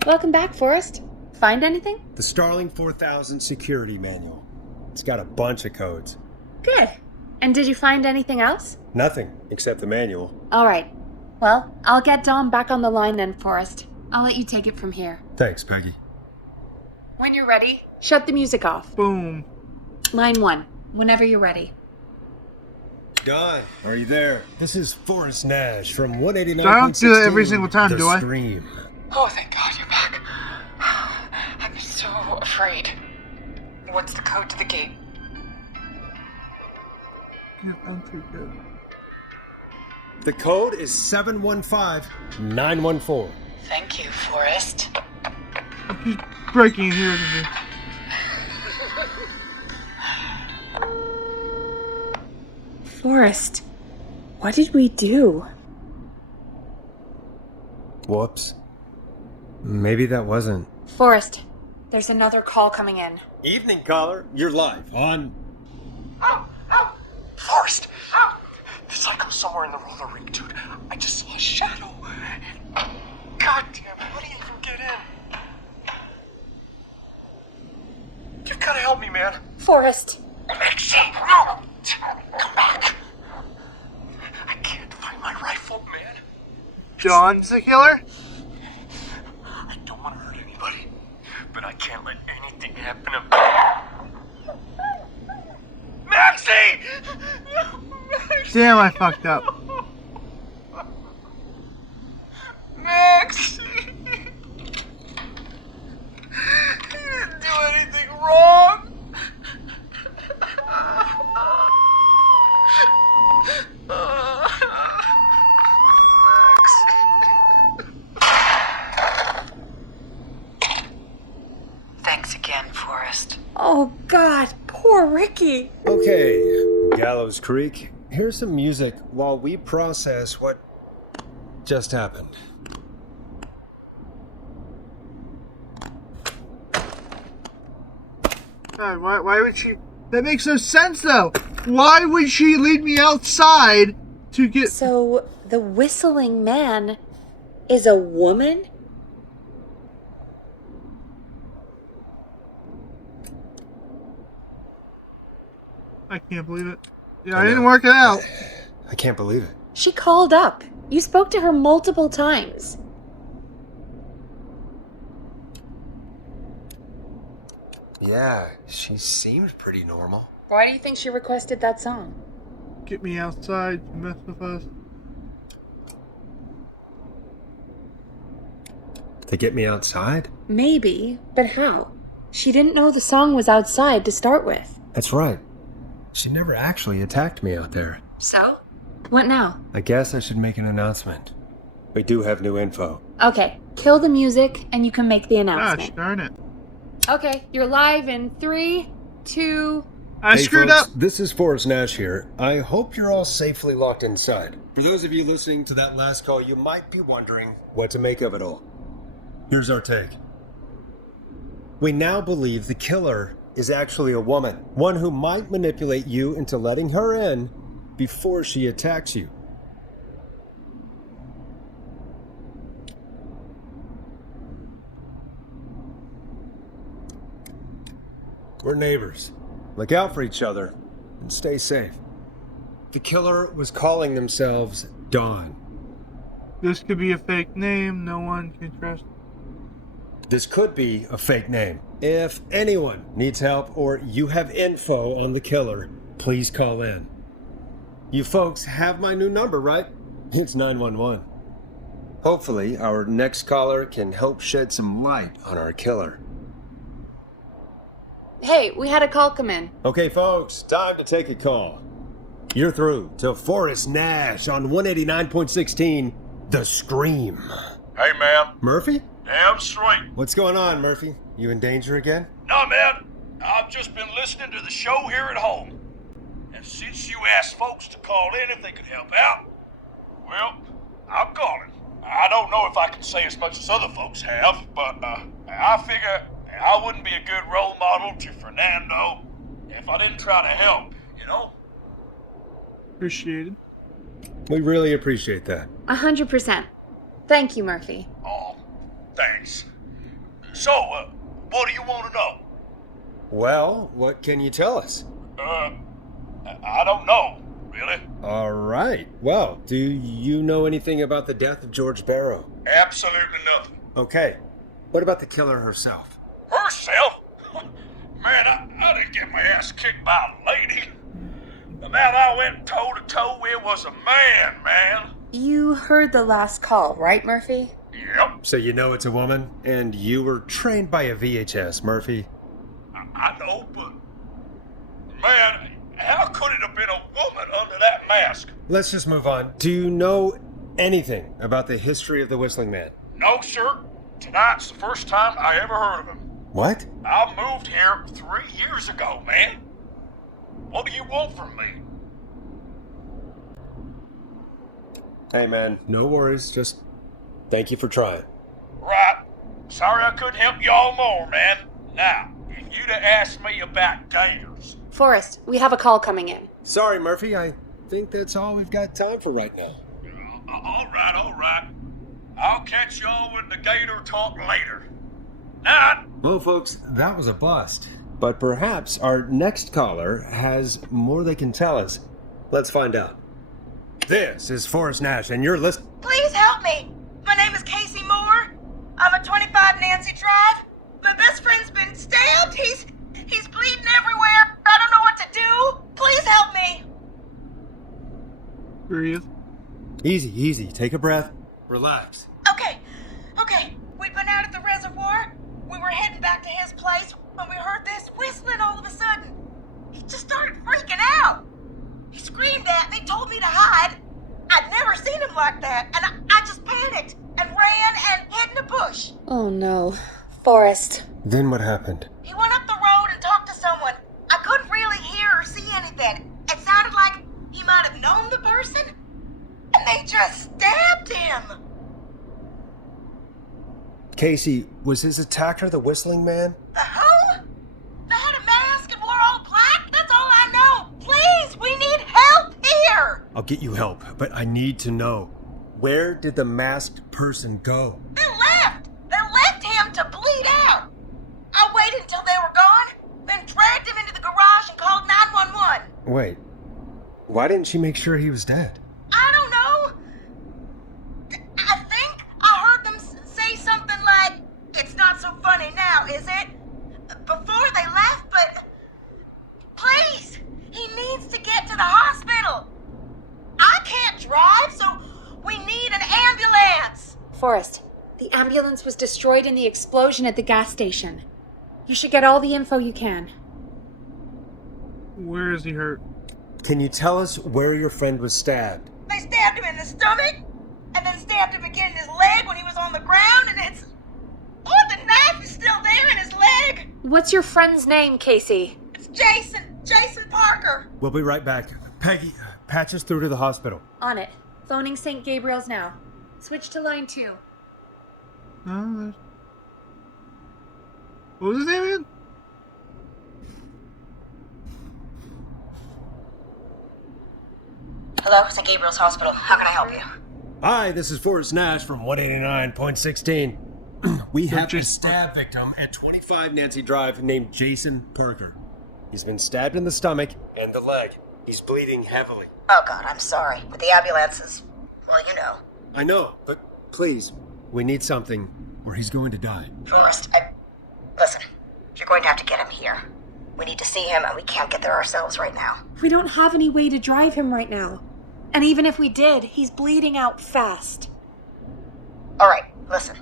Welcome back, Forrest. Find anything? The Starling 4000 security manual. It's got a bunch of codes. Good. And did you find anything else? Nothing except the manual. All right. Well, I'll get Dom back on the line then, Forrest. I'll let you take it from here. Thanks, Peggy. When you're ready, shut the music off. Boom. Line 1, whenever you're ready. Don, are you there? This is Forrest Nash from 189. I don't do that every single time, the do I? Scream. Oh, thank God you're back. I'm so afraid. What's the code to the gate? Yeah, I'm too good. The code is 715914. Thank you, Forrest. He's breaking here to me. Forrest, what did we do? Whoops. Maybe that wasn't. Forrest, there's another call coming in. Evening, caller. You're live on. Forrest! The psycho's somewhere in the roller rink, dude. I just saw a shadow. God damn, how do you even get in? You've gotta help me, man. Forrest. Maxie, no! Come back. I can't find my rifle, man. John's the killer? I don't want to hurt anybody, but I can't let anything happen to Maxie! Damn, I fucked up. Max! You didn't do anything wrong! Thanks again, Forrest. Oh, God, poor Ricky. Okay, Gallows Creek. Here's some music while we process what just happened. God, why would she... That makes no sense, though. Why would she lead me outside to get... So, the whistling man is a woman? I can't believe it. Yeah, I didn't work it out. I can't believe it. She called up. You spoke to her multiple times. Yeah, she seemed pretty normal. Why do you think she requested that song? Get me outside to mess with us. To get me outside? Maybe, but how? She didn't know the song was outside to start with. That's right. She never actually attacked me out there. So? What now? I guess I should make an announcement. We do have new info. Okay, kill the music and you can make the Gosh, announcement. darn it. Okay, you're live in 3, 2... I screwed folks, up. This is Forrest Nash here. I hope you're all safely locked inside. For those of you listening to that last call, you might be wondering what to make of it all. Here's our take. We now believe the killer is actually a woman, one who might manipulate you into letting her in before she attacks you. We're neighbors. Look out for each other and stay safe. The killer was calling themselves Dawn. This could be a fake name. No one can trust. This could be a fake name. If anyone needs help or you have info on the killer, please call in. You folks have my new number, right? It's 911. Hopefully, our next caller can help shed some light on our killer. Hey, we had a call come in. Okay, folks, time to take a call. You're through to Forrest Nash on 189.16, The Scream. Hey, ma'am. Murphy? Damn straight. What's going on, Murphy? You in danger again? No, man. I've just been listening to the show here at home. And since you asked folks to call in if they could help out, well, I'm calling. I don't know if I can say as much as other folks have, but I figure I wouldn't be a good role model to Fernando if I didn't try to help, you know? Appreciated. We really appreciate that. 100%. Thank you, Murphy. Oh, thanks. So, what do you want to know? Well, what can you tell us? I don't know, really. All right. Well, do you know anything about the death of George Barrow? Absolutely nothing. Okay. What about the killer herself? Herself? Man, I didn't get my ass kicked by a lady. The man I went toe-to-toe with was a man. You heard the last call, right, Murphy? Yep, So you know it's a woman? And you were trained by a VHS, Murphy. I know, but... Man, how could it have been a woman under that mask? Let's just move on. Do you know anything about the history of the Whistling Man? No, sir. Tonight's the first time I ever heard of him. What? I moved here 3 years ago, man. What do you want from me? Hey, man. No worries. Just thank you for trying. Right. Sorry I couldn't help you all more, man. Now, if you'd have asked me about gators... Forrest, we have a call coming in. Sorry, Murphy. I think that's all we've got time for right now. All right. I'll catch y'all with the gator talk later. Night. Well, folks, that was a bust. But perhaps our next caller has more they can tell us. Let's find out. This is Forrest Nash, and you're listening. Please help me. My name is Casey Moore. I'm at 25 Nancy Drive. My best friend's been stabbed. He's bleeding everywhere. I don't know what to do. Please help me. Breathe. Easy. Take a breath. Relax. Okay. We'd been out at the reservoir. We were heading back to his place when we heard this whistling all of a sudden. He just started freaking out. He screamed at me, told me to hide. I'd never seen him like that, and I just panicked and ran and hid in a bush. Oh no. Forrest. Then what happened? He went up the road and talked to someone. I couldn't really hear or see anything. It sounded like he might have known the person, and they just stabbed him. Casey, was his attacker the Whistling Man? The who? They had a mask and wore all black? That's all I know. Please, we need help here. I'll get you help, but I need to know. Where did the masked person go? They left him to bleed out. I waited until they were gone, then dragged him into the garage and called 911. Wait, why didn't she make sure he was dead? I don't know. I think I heard them say something like, "It's not so funny now, is it?" before they left, but please, he needs to get to the hospital. I can't drive, so we need an ambulance. Forrest, the ambulance was destroyed in the explosion at the gas station. You should get all the info you can. Where is he hurt? Can you tell us where your friend was stabbed? They stabbed him in the stomach, and then stabbed him again in his leg when he was on the ground, and it's... Oh, the knife is still there in his leg! What's your friend's name, Casey? It's Jason Parker. We'll be right back. Peggy, patch us through to the hospital. On it. Phoning St. Gabriel's now. Switch to line 2. Oh, what was his name again? Hello, St. Gabriel's Hospital. How can I help you? Hi, this is Forrest Nash from 189.16. We have a stab victim at 25 Nancy Drive named Jason Parker. He's been stabbed in the stomach and the leg. He's bleeding heavily. Oh, God, I'm sorry. But the ambulance is... Well, you know. I know, but please, we need something or he's going to die. Forrest, Listen, you're going to have to get him here. We need to see him, and we can't get there ourselves right now. We don't have any way to drive him right now. And even if we did, he's bleeding out fast. All right, listen.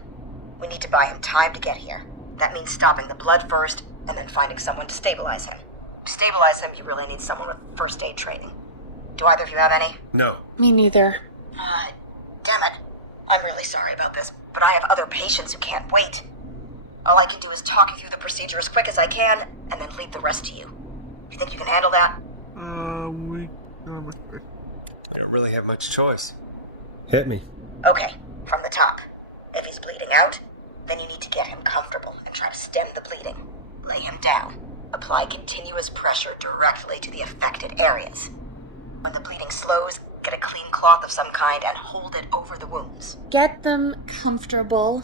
We need to buy him time to get here. That means stopping the blood first, and then finding someone to stabilize him. To stabilize him, you really need someone with first aid training. Do either of you have any? No. Me neither. Damn it. I'm really sorry about this, but I have other patients who can't wait. All I can do is talk you through the procedure as quick as I can, and then leave the rest to you. You think you can handle that? You don't really have much choice. Hit me. Okay, from the top. If he's bleeding out, then you need to get him comfortable and try to stem the bleeding. Lay him down. Apply continuous pressure directly to the affected areas. When the bleeding slows, get a clean cloth of some kind and hold it over the wounds. Get them comfortable.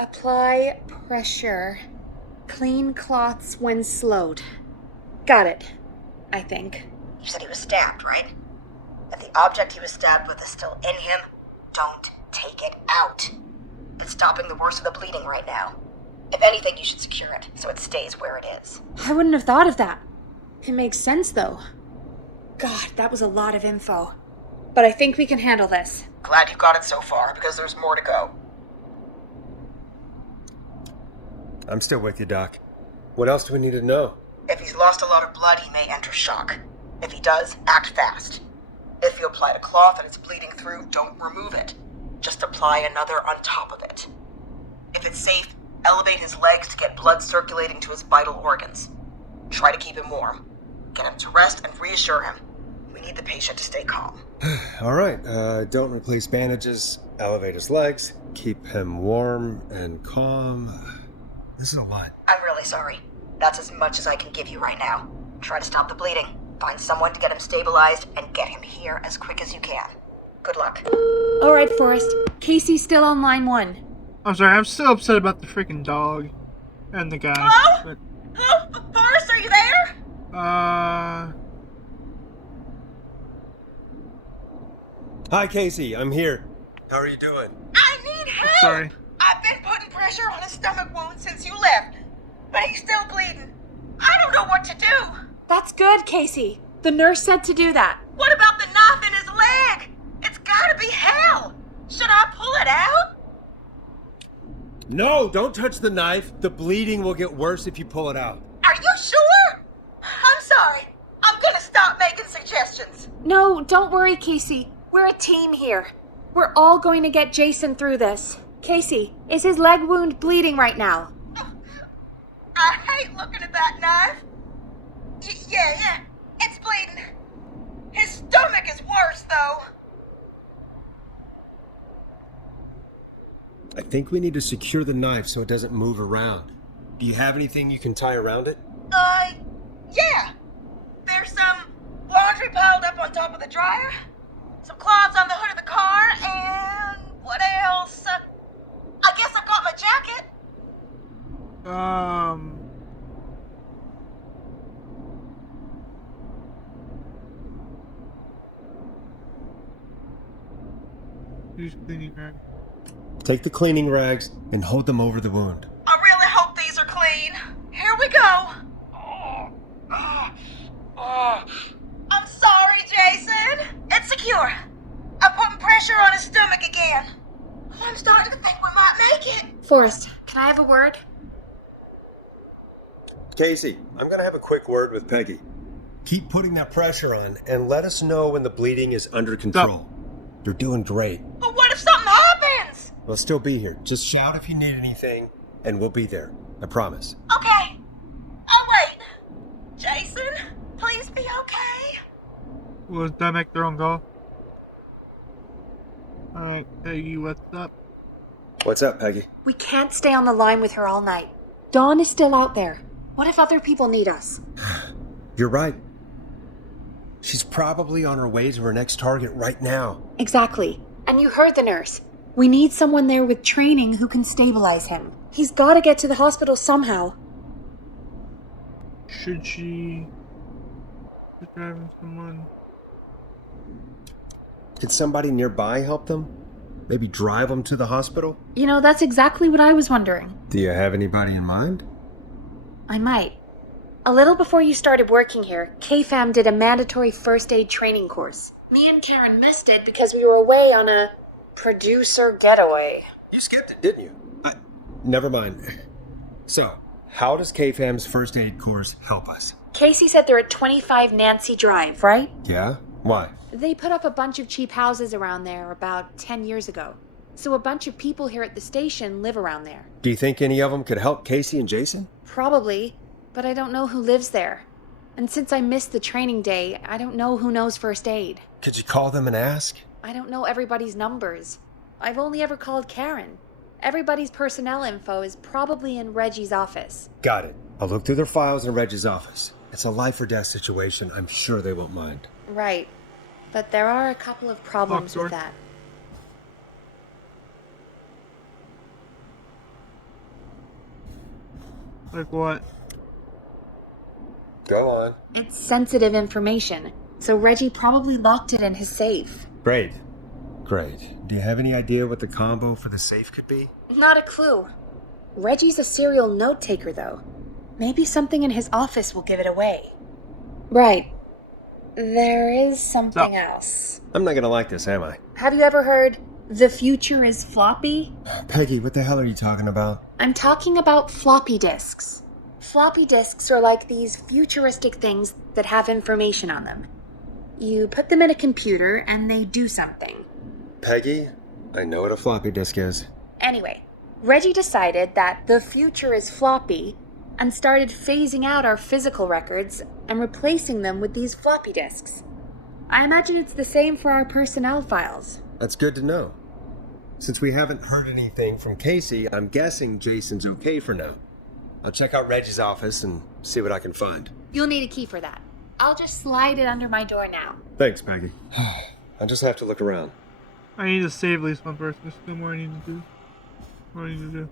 Apply pressure. Clean cloths when slowed. Got it, I think. You said he was stabbed, right? If the object he was stabbed with is still in him, don't take it out. It's stopping the worst of the bleeding right now. If anything, you should secure it so it stays where it is. I wouldn't have thought of that. It makes sense, though. God, that was a lot of info. But I think we can handle this. Glad you got it so far, because there's more to go. I'm still with you, Doc. What else do we need to know? If he's lost a lot of blood, he may enter shock. If he does, act fast. If you applied a cloth and it's bleeding through, don't remove it. Just apply another on top of it. If it's safe, elevate his legs to get blood circulating to his vital organs. Try to keep him warm. Get him to rest and reassure him. We need the patient to stay calm. All right, don't replace bandages, elevate his legs, keep him warm and calm. This is a lot. I'm really sorry. That's as much as I can give you right now. Try to stop the bleeding. Find someone to get him stabilized and get him here as quick as you can. Good luck. All right, Forrest. Casey's still on line 1. I'm sorry, I'm still upset about the freaking dog. And the guy. Hello? Hello? Forrest, are you there? Hi, Casey. I'm here. How are you doing? I need help! Sorry. I've been putting pressure on his stomach wound since you left, but he's still bleeding. I don't know what to do. That's good, Casey. The nurse said to do that. What about the knife in his leg? It's gotta be hell. Should I pull it out? No, don't touch the knife. The bleeding will get worse if you pull it out. Are you sure? I'm sorry. I'm gonna stop making suggestions. No, don't worry, Casey. We're a team here. We're all going to get Jason through this. Casey, is his leg wound bleeding right now? I hate looking at that knife. Yeah, it's bleeding. His stomach is worse, though. I think we need to secure the knife so it doesn't move around. Do you have anything you can tie around it? Yeah. There's some laundry piled up on top of the dryer, some cloths on the hood of the car, and what else? I guess I've got my jacket. Use cleaning rag. Take the cleaning rags and hold them over the wound. I really hope these are clean. Here we go. I'm sorry, Jason. It's secure. I'm putting pressure on his stomach again. I'm starting to think we might make it. Forrest, can I have a word? Casey, I'm going to have a quick word with Peggy. Keep putting that pressure on and let us know when the bleeding is under control. You're doing great. But what if something happens? We'll still be here. Just shout if you need anything, and we'll be there. I promise. Okay. I'll wait. Jason, please be okay. Was that make their own goal? Peggy, what's up? What's up, Peggy? We can't stay on the line with her all night. Dawn is still out there. What if other people need us? You're right. She's probably on her way to her next target right now. Exactly. And you heard the nurse. We need someone there with training who can stabilize him. He's got to get to the hospital somehow. Should she be driving someone? Could somebody nearby help them? Maybe drive them to the hospital? You know, that's exactly what I was wondering. Do you have anybody in mind? I might. A little before you started working here, KFAM did a mandatory first aid training course. Me and Karen missed it because we were away on a producer getaway. You skipped it, didn't you? Never mind. So, how does KFAM's first aid course help us? Casey said they're at 25 Nancy Drive, right? Yeah? Why? They put up a bunch of cheap houses around there about 10 years ago. So a bunch of people here at the station live around there. Do you think any of them could help Casey and Jason? Probably, but I don't know who lives there. And since I missed the training day, I don't know who knows first aid. Could you call them and ask? I don't know everybody's numbers. I've only ever called Karen. Everybody's personnel info is probably in Reggie's office. Got it. I'll look through their files in Reggie's office. It's a life or death situation. I'm sure they won't mind. Right. But there are a couple of problems with that. Like what? Go on. It's sensitive information, so Reggie probably locked it in his safe. Great. Do you have any idea what the combo for the safe could be? Not a clue. Reggie's a serial note taker, though. Maybe something in his office will give it away. Right. There is something else. I'm not gonna like this, am I? Have you ever heard, the future is floppy? Peggy, what the hell are you talking about? I'm talking about floppy disks. Floppy disks are like these futuristic things that have information on them. You put them in a computer and they do something. Peggy, I know what a floppy disk is. Anyway, Reggie decided that the future is floppy and started phasing out our physical records and replacing them with these floppy disks. I imagine it's the same for our personnel files. That's good to know. Since we haven't heard anything from Casey, I'm guessing Jason's okay for now. I'll check out Reggie's office and see what I can find. You'll need a key for that. I'll just slide it under my door now. Thanks, Peggy. I just have to look around. I need to save at least one person. There's still more I need to do.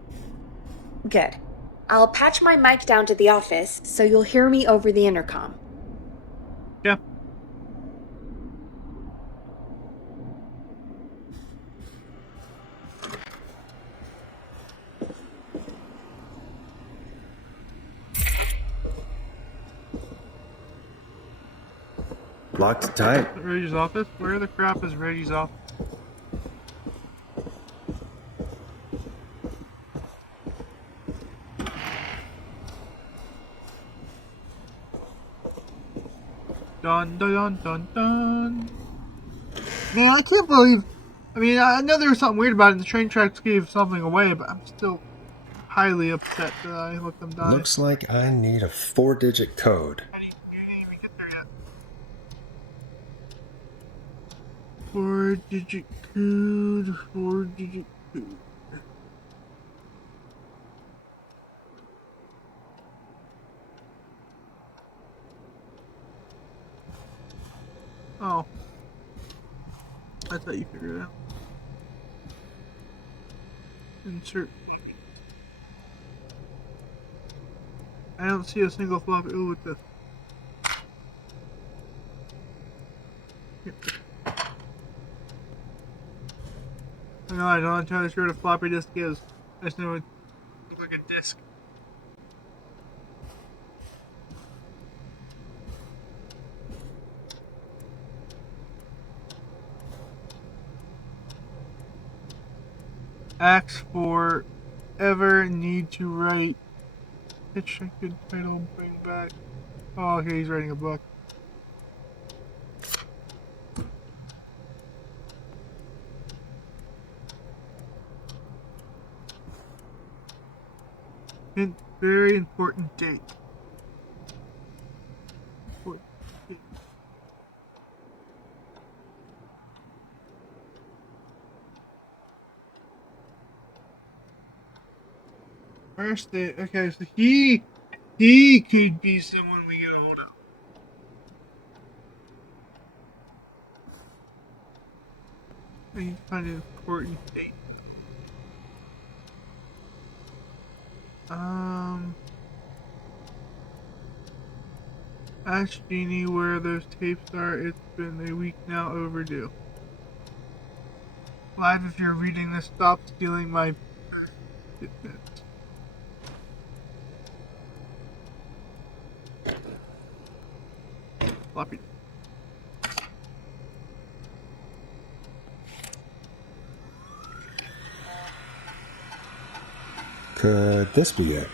Good. I'll patch my mic down to the office so you'll hear me over the intercom. Yeah. Locked tight. Reggie's office? Where the crap is Reggie's office? Dun dun dun dun dun. Man, I can't believe. I mean, I know there was something weird about it. The train tracks gave something away, but I'm still highly upset that I let them die. Looks like I need a 4-digit code. You didn't even get there yet. 4-digit code. 4-digit code. Oh. I thought you figured it out. Insert. I don't see a single floppy. Oh, with this. No, I'm not entirely sure what a floppy disk is. I just know it looks like a disk. Acts for ever need to write. Hitchhiking title, bring back. Oh, okay, he's writing a book. Very important date. First day. Okay, so he could be someone we get a hold of. I need to find an important date. Ask Jeannie where those tapes are. It's been a week now overdue. Live, if you're reading this, stop stealing my fitness. Floppy. Could this be it?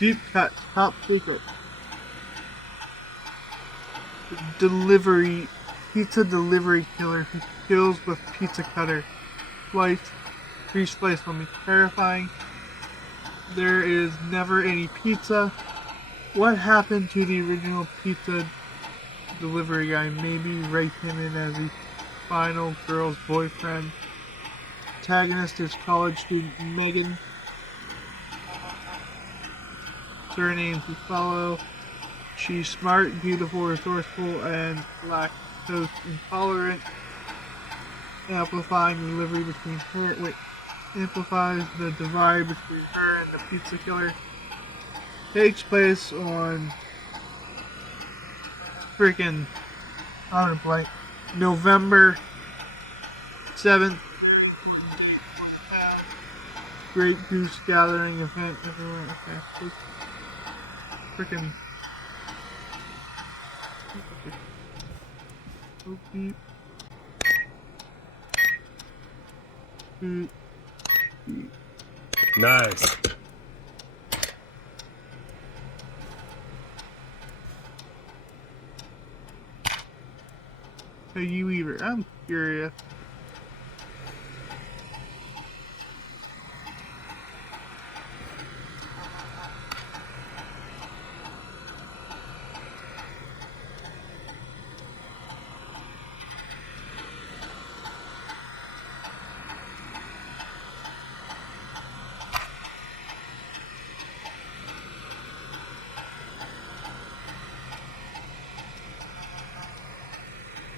Deep cut, top secret. Pizza delivery killer who kills with pizza cutter. Twice Grease place will be terrifying. There is never any pizza. What happened to the original pizza delivery guy? Maybe write him in as the final girl's boyfriend. Protagonist is college student Megan. Surnames to follow. She's smart, beautiful, resourceful, and lactose intolerant. Amplifying the delivery between her. Amplifies the divide between her and the pizza killer. Takes place on freaking November 7th. Great Goose Gathering event everywhere. Okay. Freaking. Nice. Peggy Weaver. I'm curious.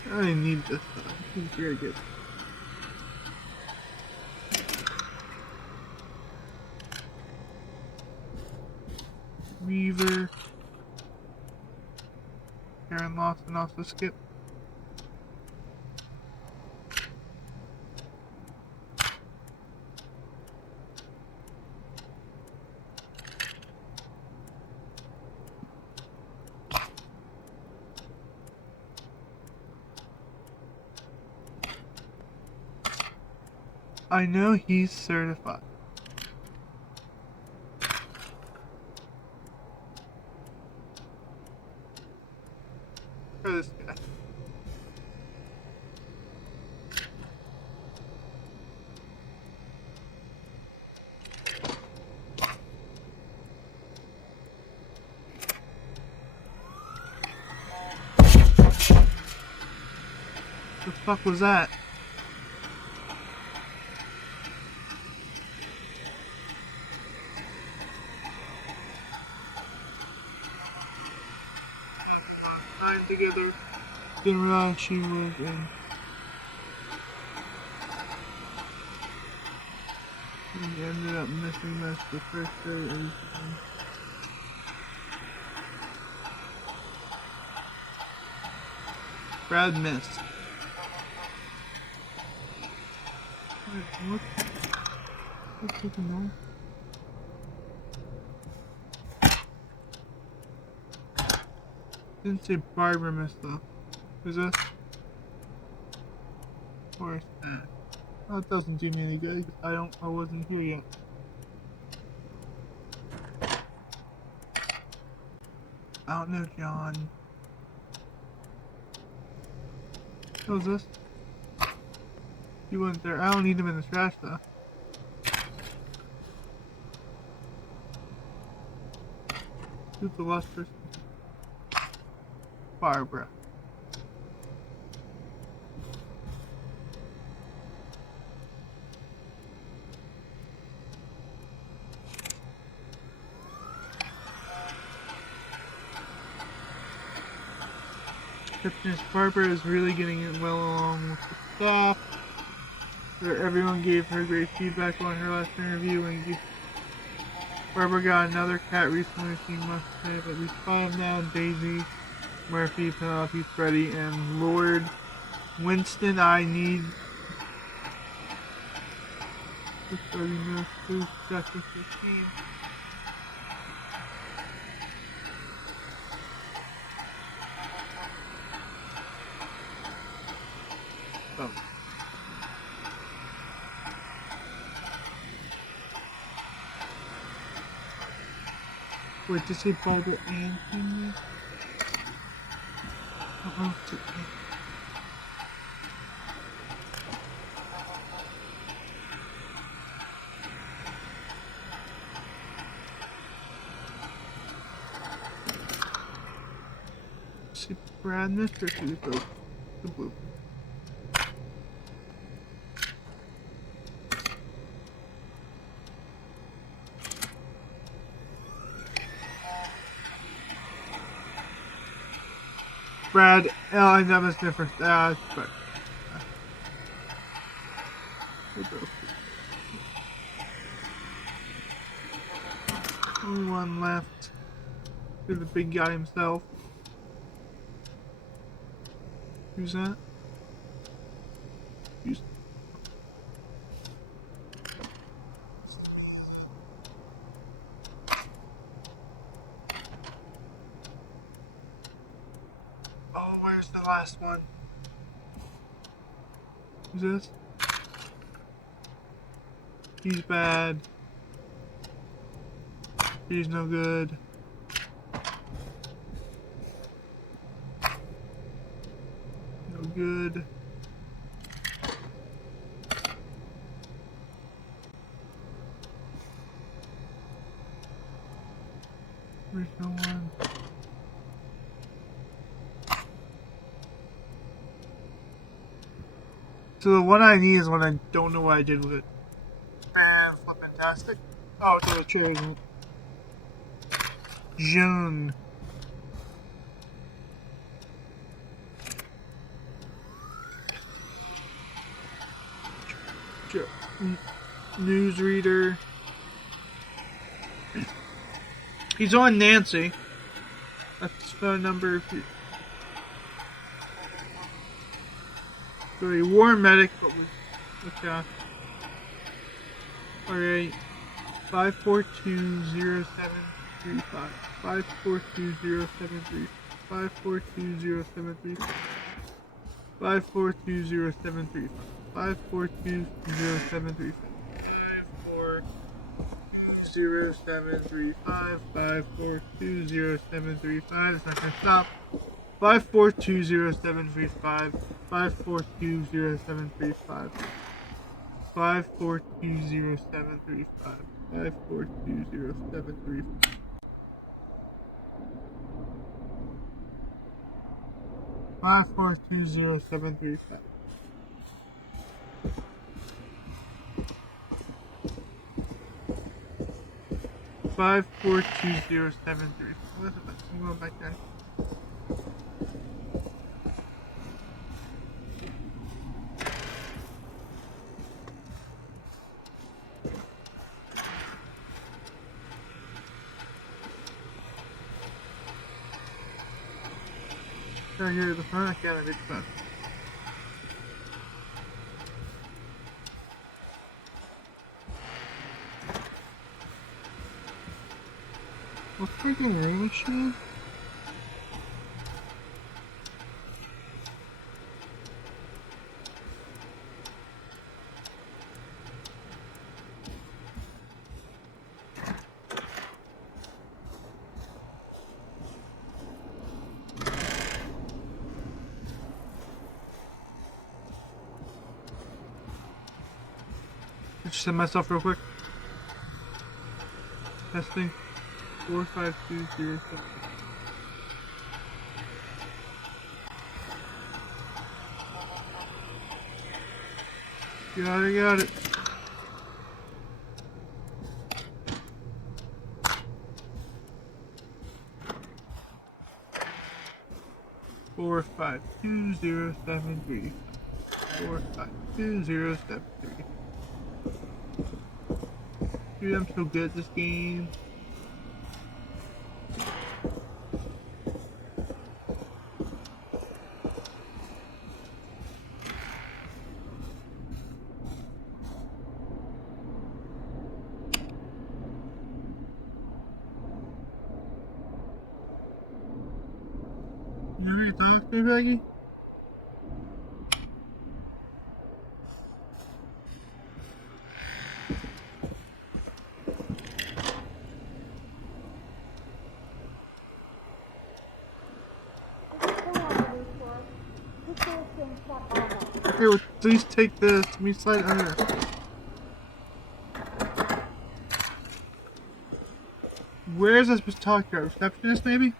I need this stuff. It's very good. Weaver. Karen Lawson also skip. I know he's certified. For this guy. The fuck was that? Together, didn't realize she was in. We ended up missing this the first day of Brad missed. Wait, what's taking on? Didn't say Barbara missed though. Who's this? Or is that? That doesn't do me any good. I wasn't here yet. I don't know, John. Who's this? He wasn't there. I don't need him in the trash though. Who's the last person? Barbara. Barbara is really getting it well along with the staff. Everyone gave her great feedback on her last interview, and Barbara got another cat recently. She must have at least 5 now. Daisy, Murphy, Penelope, Freddy, and Lord Winston. I need the 30 minutes to check with the team. Oh. Wait, did you say Barbara and Henry? see Brad Mister to the blue. Brad, I know that's different. But only one left. To the big guy himself. Who's that? Who's... Oh, where's the last one? Who's this? He's bad. He's no good. No good. There's no one. So the one I need is one I don't know what I did with it. Fantastic. Oh, it's a chair, isn't it? June. Newsreader. He's on Nancy. That's his phone number. So he wore a medic, but was okay. Alright. 5420735. 5420735. 5420735. 5420735. 5420735. 5420735. 5420735. It's not gonna stop. 5420735. 5420735. 5420735. 5420735. 5420735. 5420735. What is it? I'm going back there. Can I hear the phone? I can't read the phone. What's freaking ring machine? Just send myself real quick. Testing. 45207. Got it. Four, 52073. 45207. Dude, I'm so good at this game. You ready to pass me, Maggie? Here, please take this. Let me slide under. Where is I supposed to talk to? A receptionist, maybe?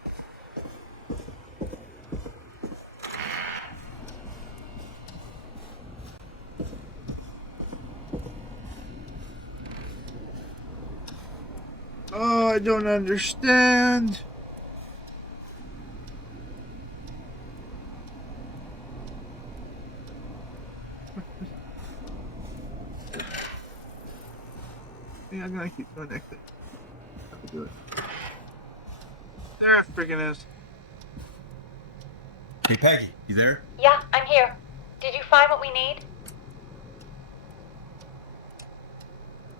I don't understand. Yeah, I'm gonna keep going next thing. I can do it. There it freaking is. Hey, Peggy, you there? Yeah, I'm here. Did you find what we need?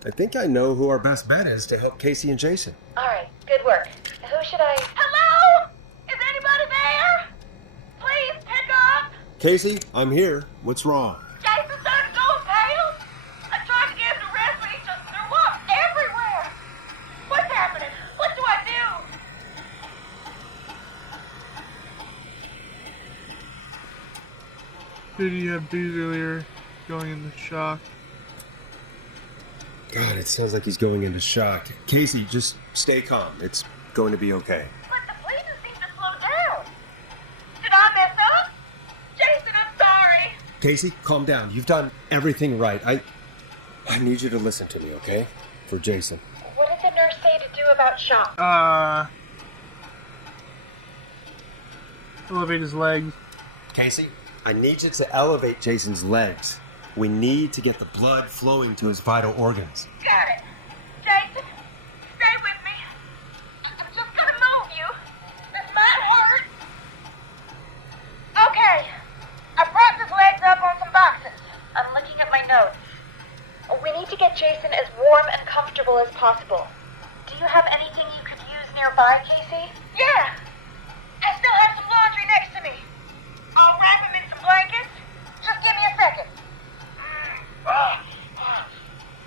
I think I know who our best bet is to help Casey and Jason. Alright, good work. Who should I... Hello? Is anybody there? Please, pick up! Casey, I'm here. What's wrong? Jason started going pale. I tried to get him to rest, but he just threw up everywhere. What's happening? What do I do? Did he have booze earlier? Going into shock. God, it sounds like he's going into shock. Casey, just stay calm. It's going to be okay. But the bleeding seems to slow down. Did I mess up? Jason, I'm sorry. Casey, calm down. You've done everything right. I need you to listen to me, okay? For Jason. What did the nurse say to do about shock? Elevate his legs. Casey, I need you to elevate Jason's legs. We need to get the blood flowing to his vital organs. Got it. Jason, stay with me. I'm just gonna move you. This might hurt. Okay. I propped his legs up on some boxes. I'm looking at my notes. We need to get Jason as warm and comfortable as possible. Do you have anything you could use nearby, Casey? Yeah. I still have some laundry next to me. I'll wrap him in some blankets. Just give me a second.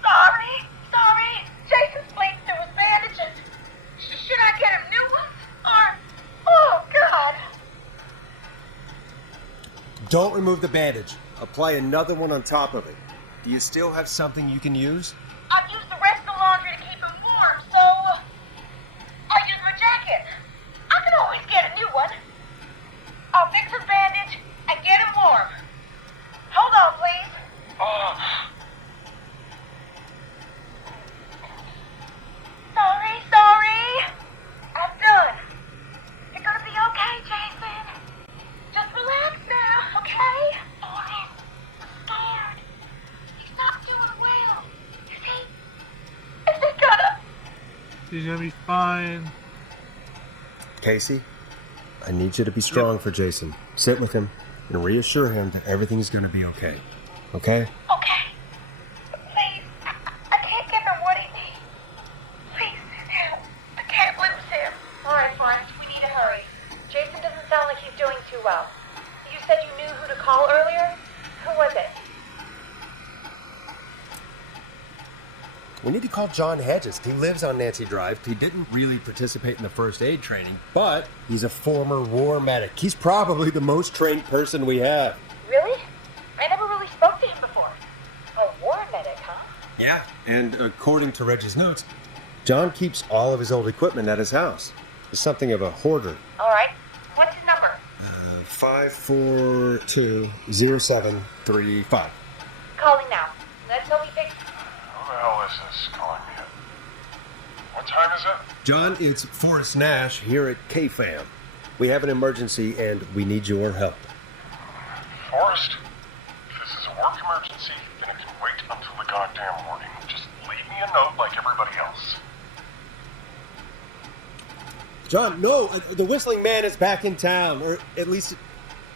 Sorry. Jason's bleeding through his bandages. Should I get him new ones? Or... Oh, God. Don't remove the bandage. Apply another one on top of it. Do you still have something you can use? I've used the rest of the laundry to keep him warm, so... I'll use my jacket. I can always get a new one. I'll fix his bandage and get him warm. Hold on, please. Sorry. I'm done. You're gonna be okay, Jason. Just relax now, okay? I'm scared. He's not doing well. Is he gonna... He's gonna be fine. Casey, I need you to be strong for Jason. Sit with him and reassure him that everything's going to be okay. Okay? Okay. Please, I can't give him what he needs. Please, help. I can't lose him. All right, Florence, we need to hurry. Jason doesn't sound like he's doing too well. You said you knew who to call earlier? Who was it? We need to call John Hedges. He lives on Nancy Drive. He didn't really participate in the first aid training, but he's a former war medic. He's probably the most trained person we have. Really? I never really spoke to him before. A war medic, huh? Yeah. And according to Reggie's notes, John keeps all of his old equipment at his house. He's something of a hoarder. All right. What's his number? 5420735. Calling now. Let's hope he picks... Who the hell is this calling me? What time is it? John, it's Forrest Nash here at KFAM. We have an emergency and we need your help. Forrest? If this is a work emergency, then it can wait until the goddamn morning. Just leave me a note like everybody else. John, no, the Whistling Man is back in town, or at least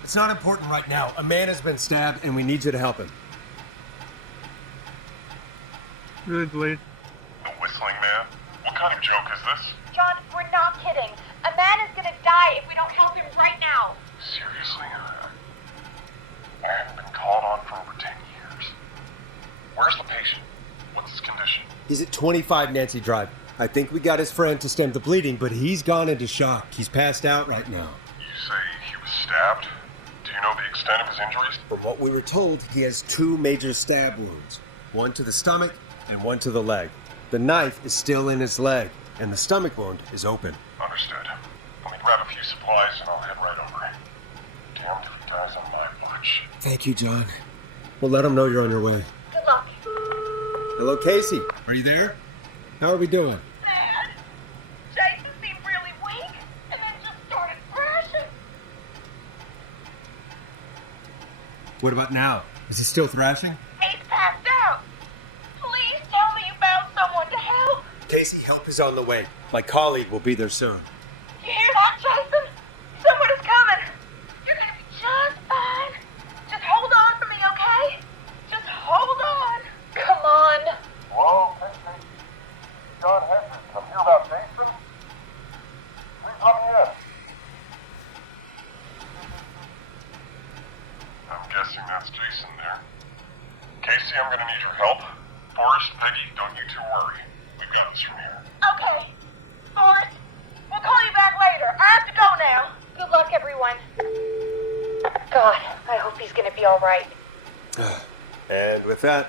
it's not important right now. A man has been stabbed and we need you to help him. Really delayed. The Whistling Man? What kind of joke is this? John, we're not kidding. A man is gonna die if we don't help him right now. Seriously? I haven't been called on for over 10 years. Where's the patient? What's his condition? He's at 25 Nancy Drive. I think we got his friend to stem the bleeding, but he's gone into shock. He's passed out right now. You say he was stabbed? Do you know the extent of his injuries? From what we were told, he has 2 major stab wounds. One to the stomach and one to the leg. The knife is still in his leg, and the stomach wound is open. Understood. Let me grab a few supplies and I'll head right over. Damned if he dies on my watch. Thank you, John. We'll let him know you're on your way. Good luck. Hello, Casey. Are you there? How are we doing? Dad, What about now? Is he still thrashing? He's passed out. Please tell me you found someone to help. Casey, help is on the way. My colleague will be there soon. You hear that, Jason? Someone is coming. You're gonna be just fine. Just hold on for me, okay? Just hold on. Come on. Hello, Casey. John Hendricks. I'm here about Jason. Please let me in. I'm guessing that's Jason there. Casey, I'm gonna need your help. Forrest, Peggy, don't you two worry. We've got this from here. Okay. Forrest, we'll call you back later. I have to go now. Good luck, everyone. God, I hope he's gonna be all right. And with that,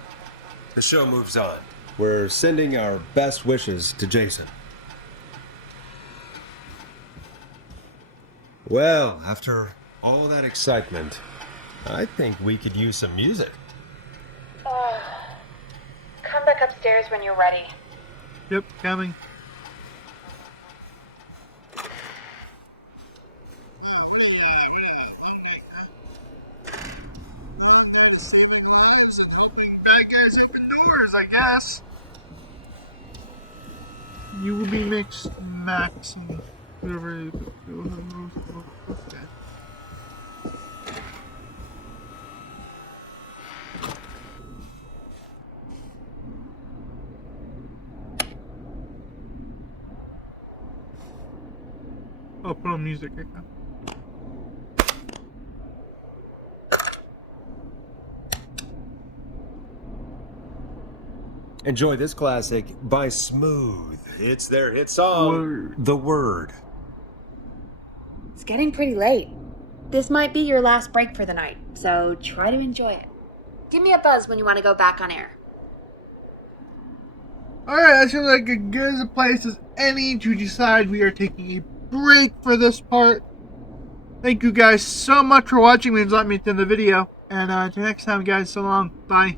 the show moves on. We're sending our best wishes to Jason. Well, after all that excitement, I think we could use some music. Come back upstairs when you're ready. Yep, coming. Bad guys hit the doors, I guess. You will be next, Max. And whoever. Okay. Oh, put on music right now. Enjoy this classic by Smooth. It's their hit song, Word. The Word. It's getting pretty late. This might be your last break for the night, so try to enjoy it. Give me a buzz when you want to go back on air. Alright, that seems like as good as a place as any to decide we are taking a break for this part. Thank you guys so much for watching. It means a lot to me at the end of the video. And until next time, guys, so long. Bye.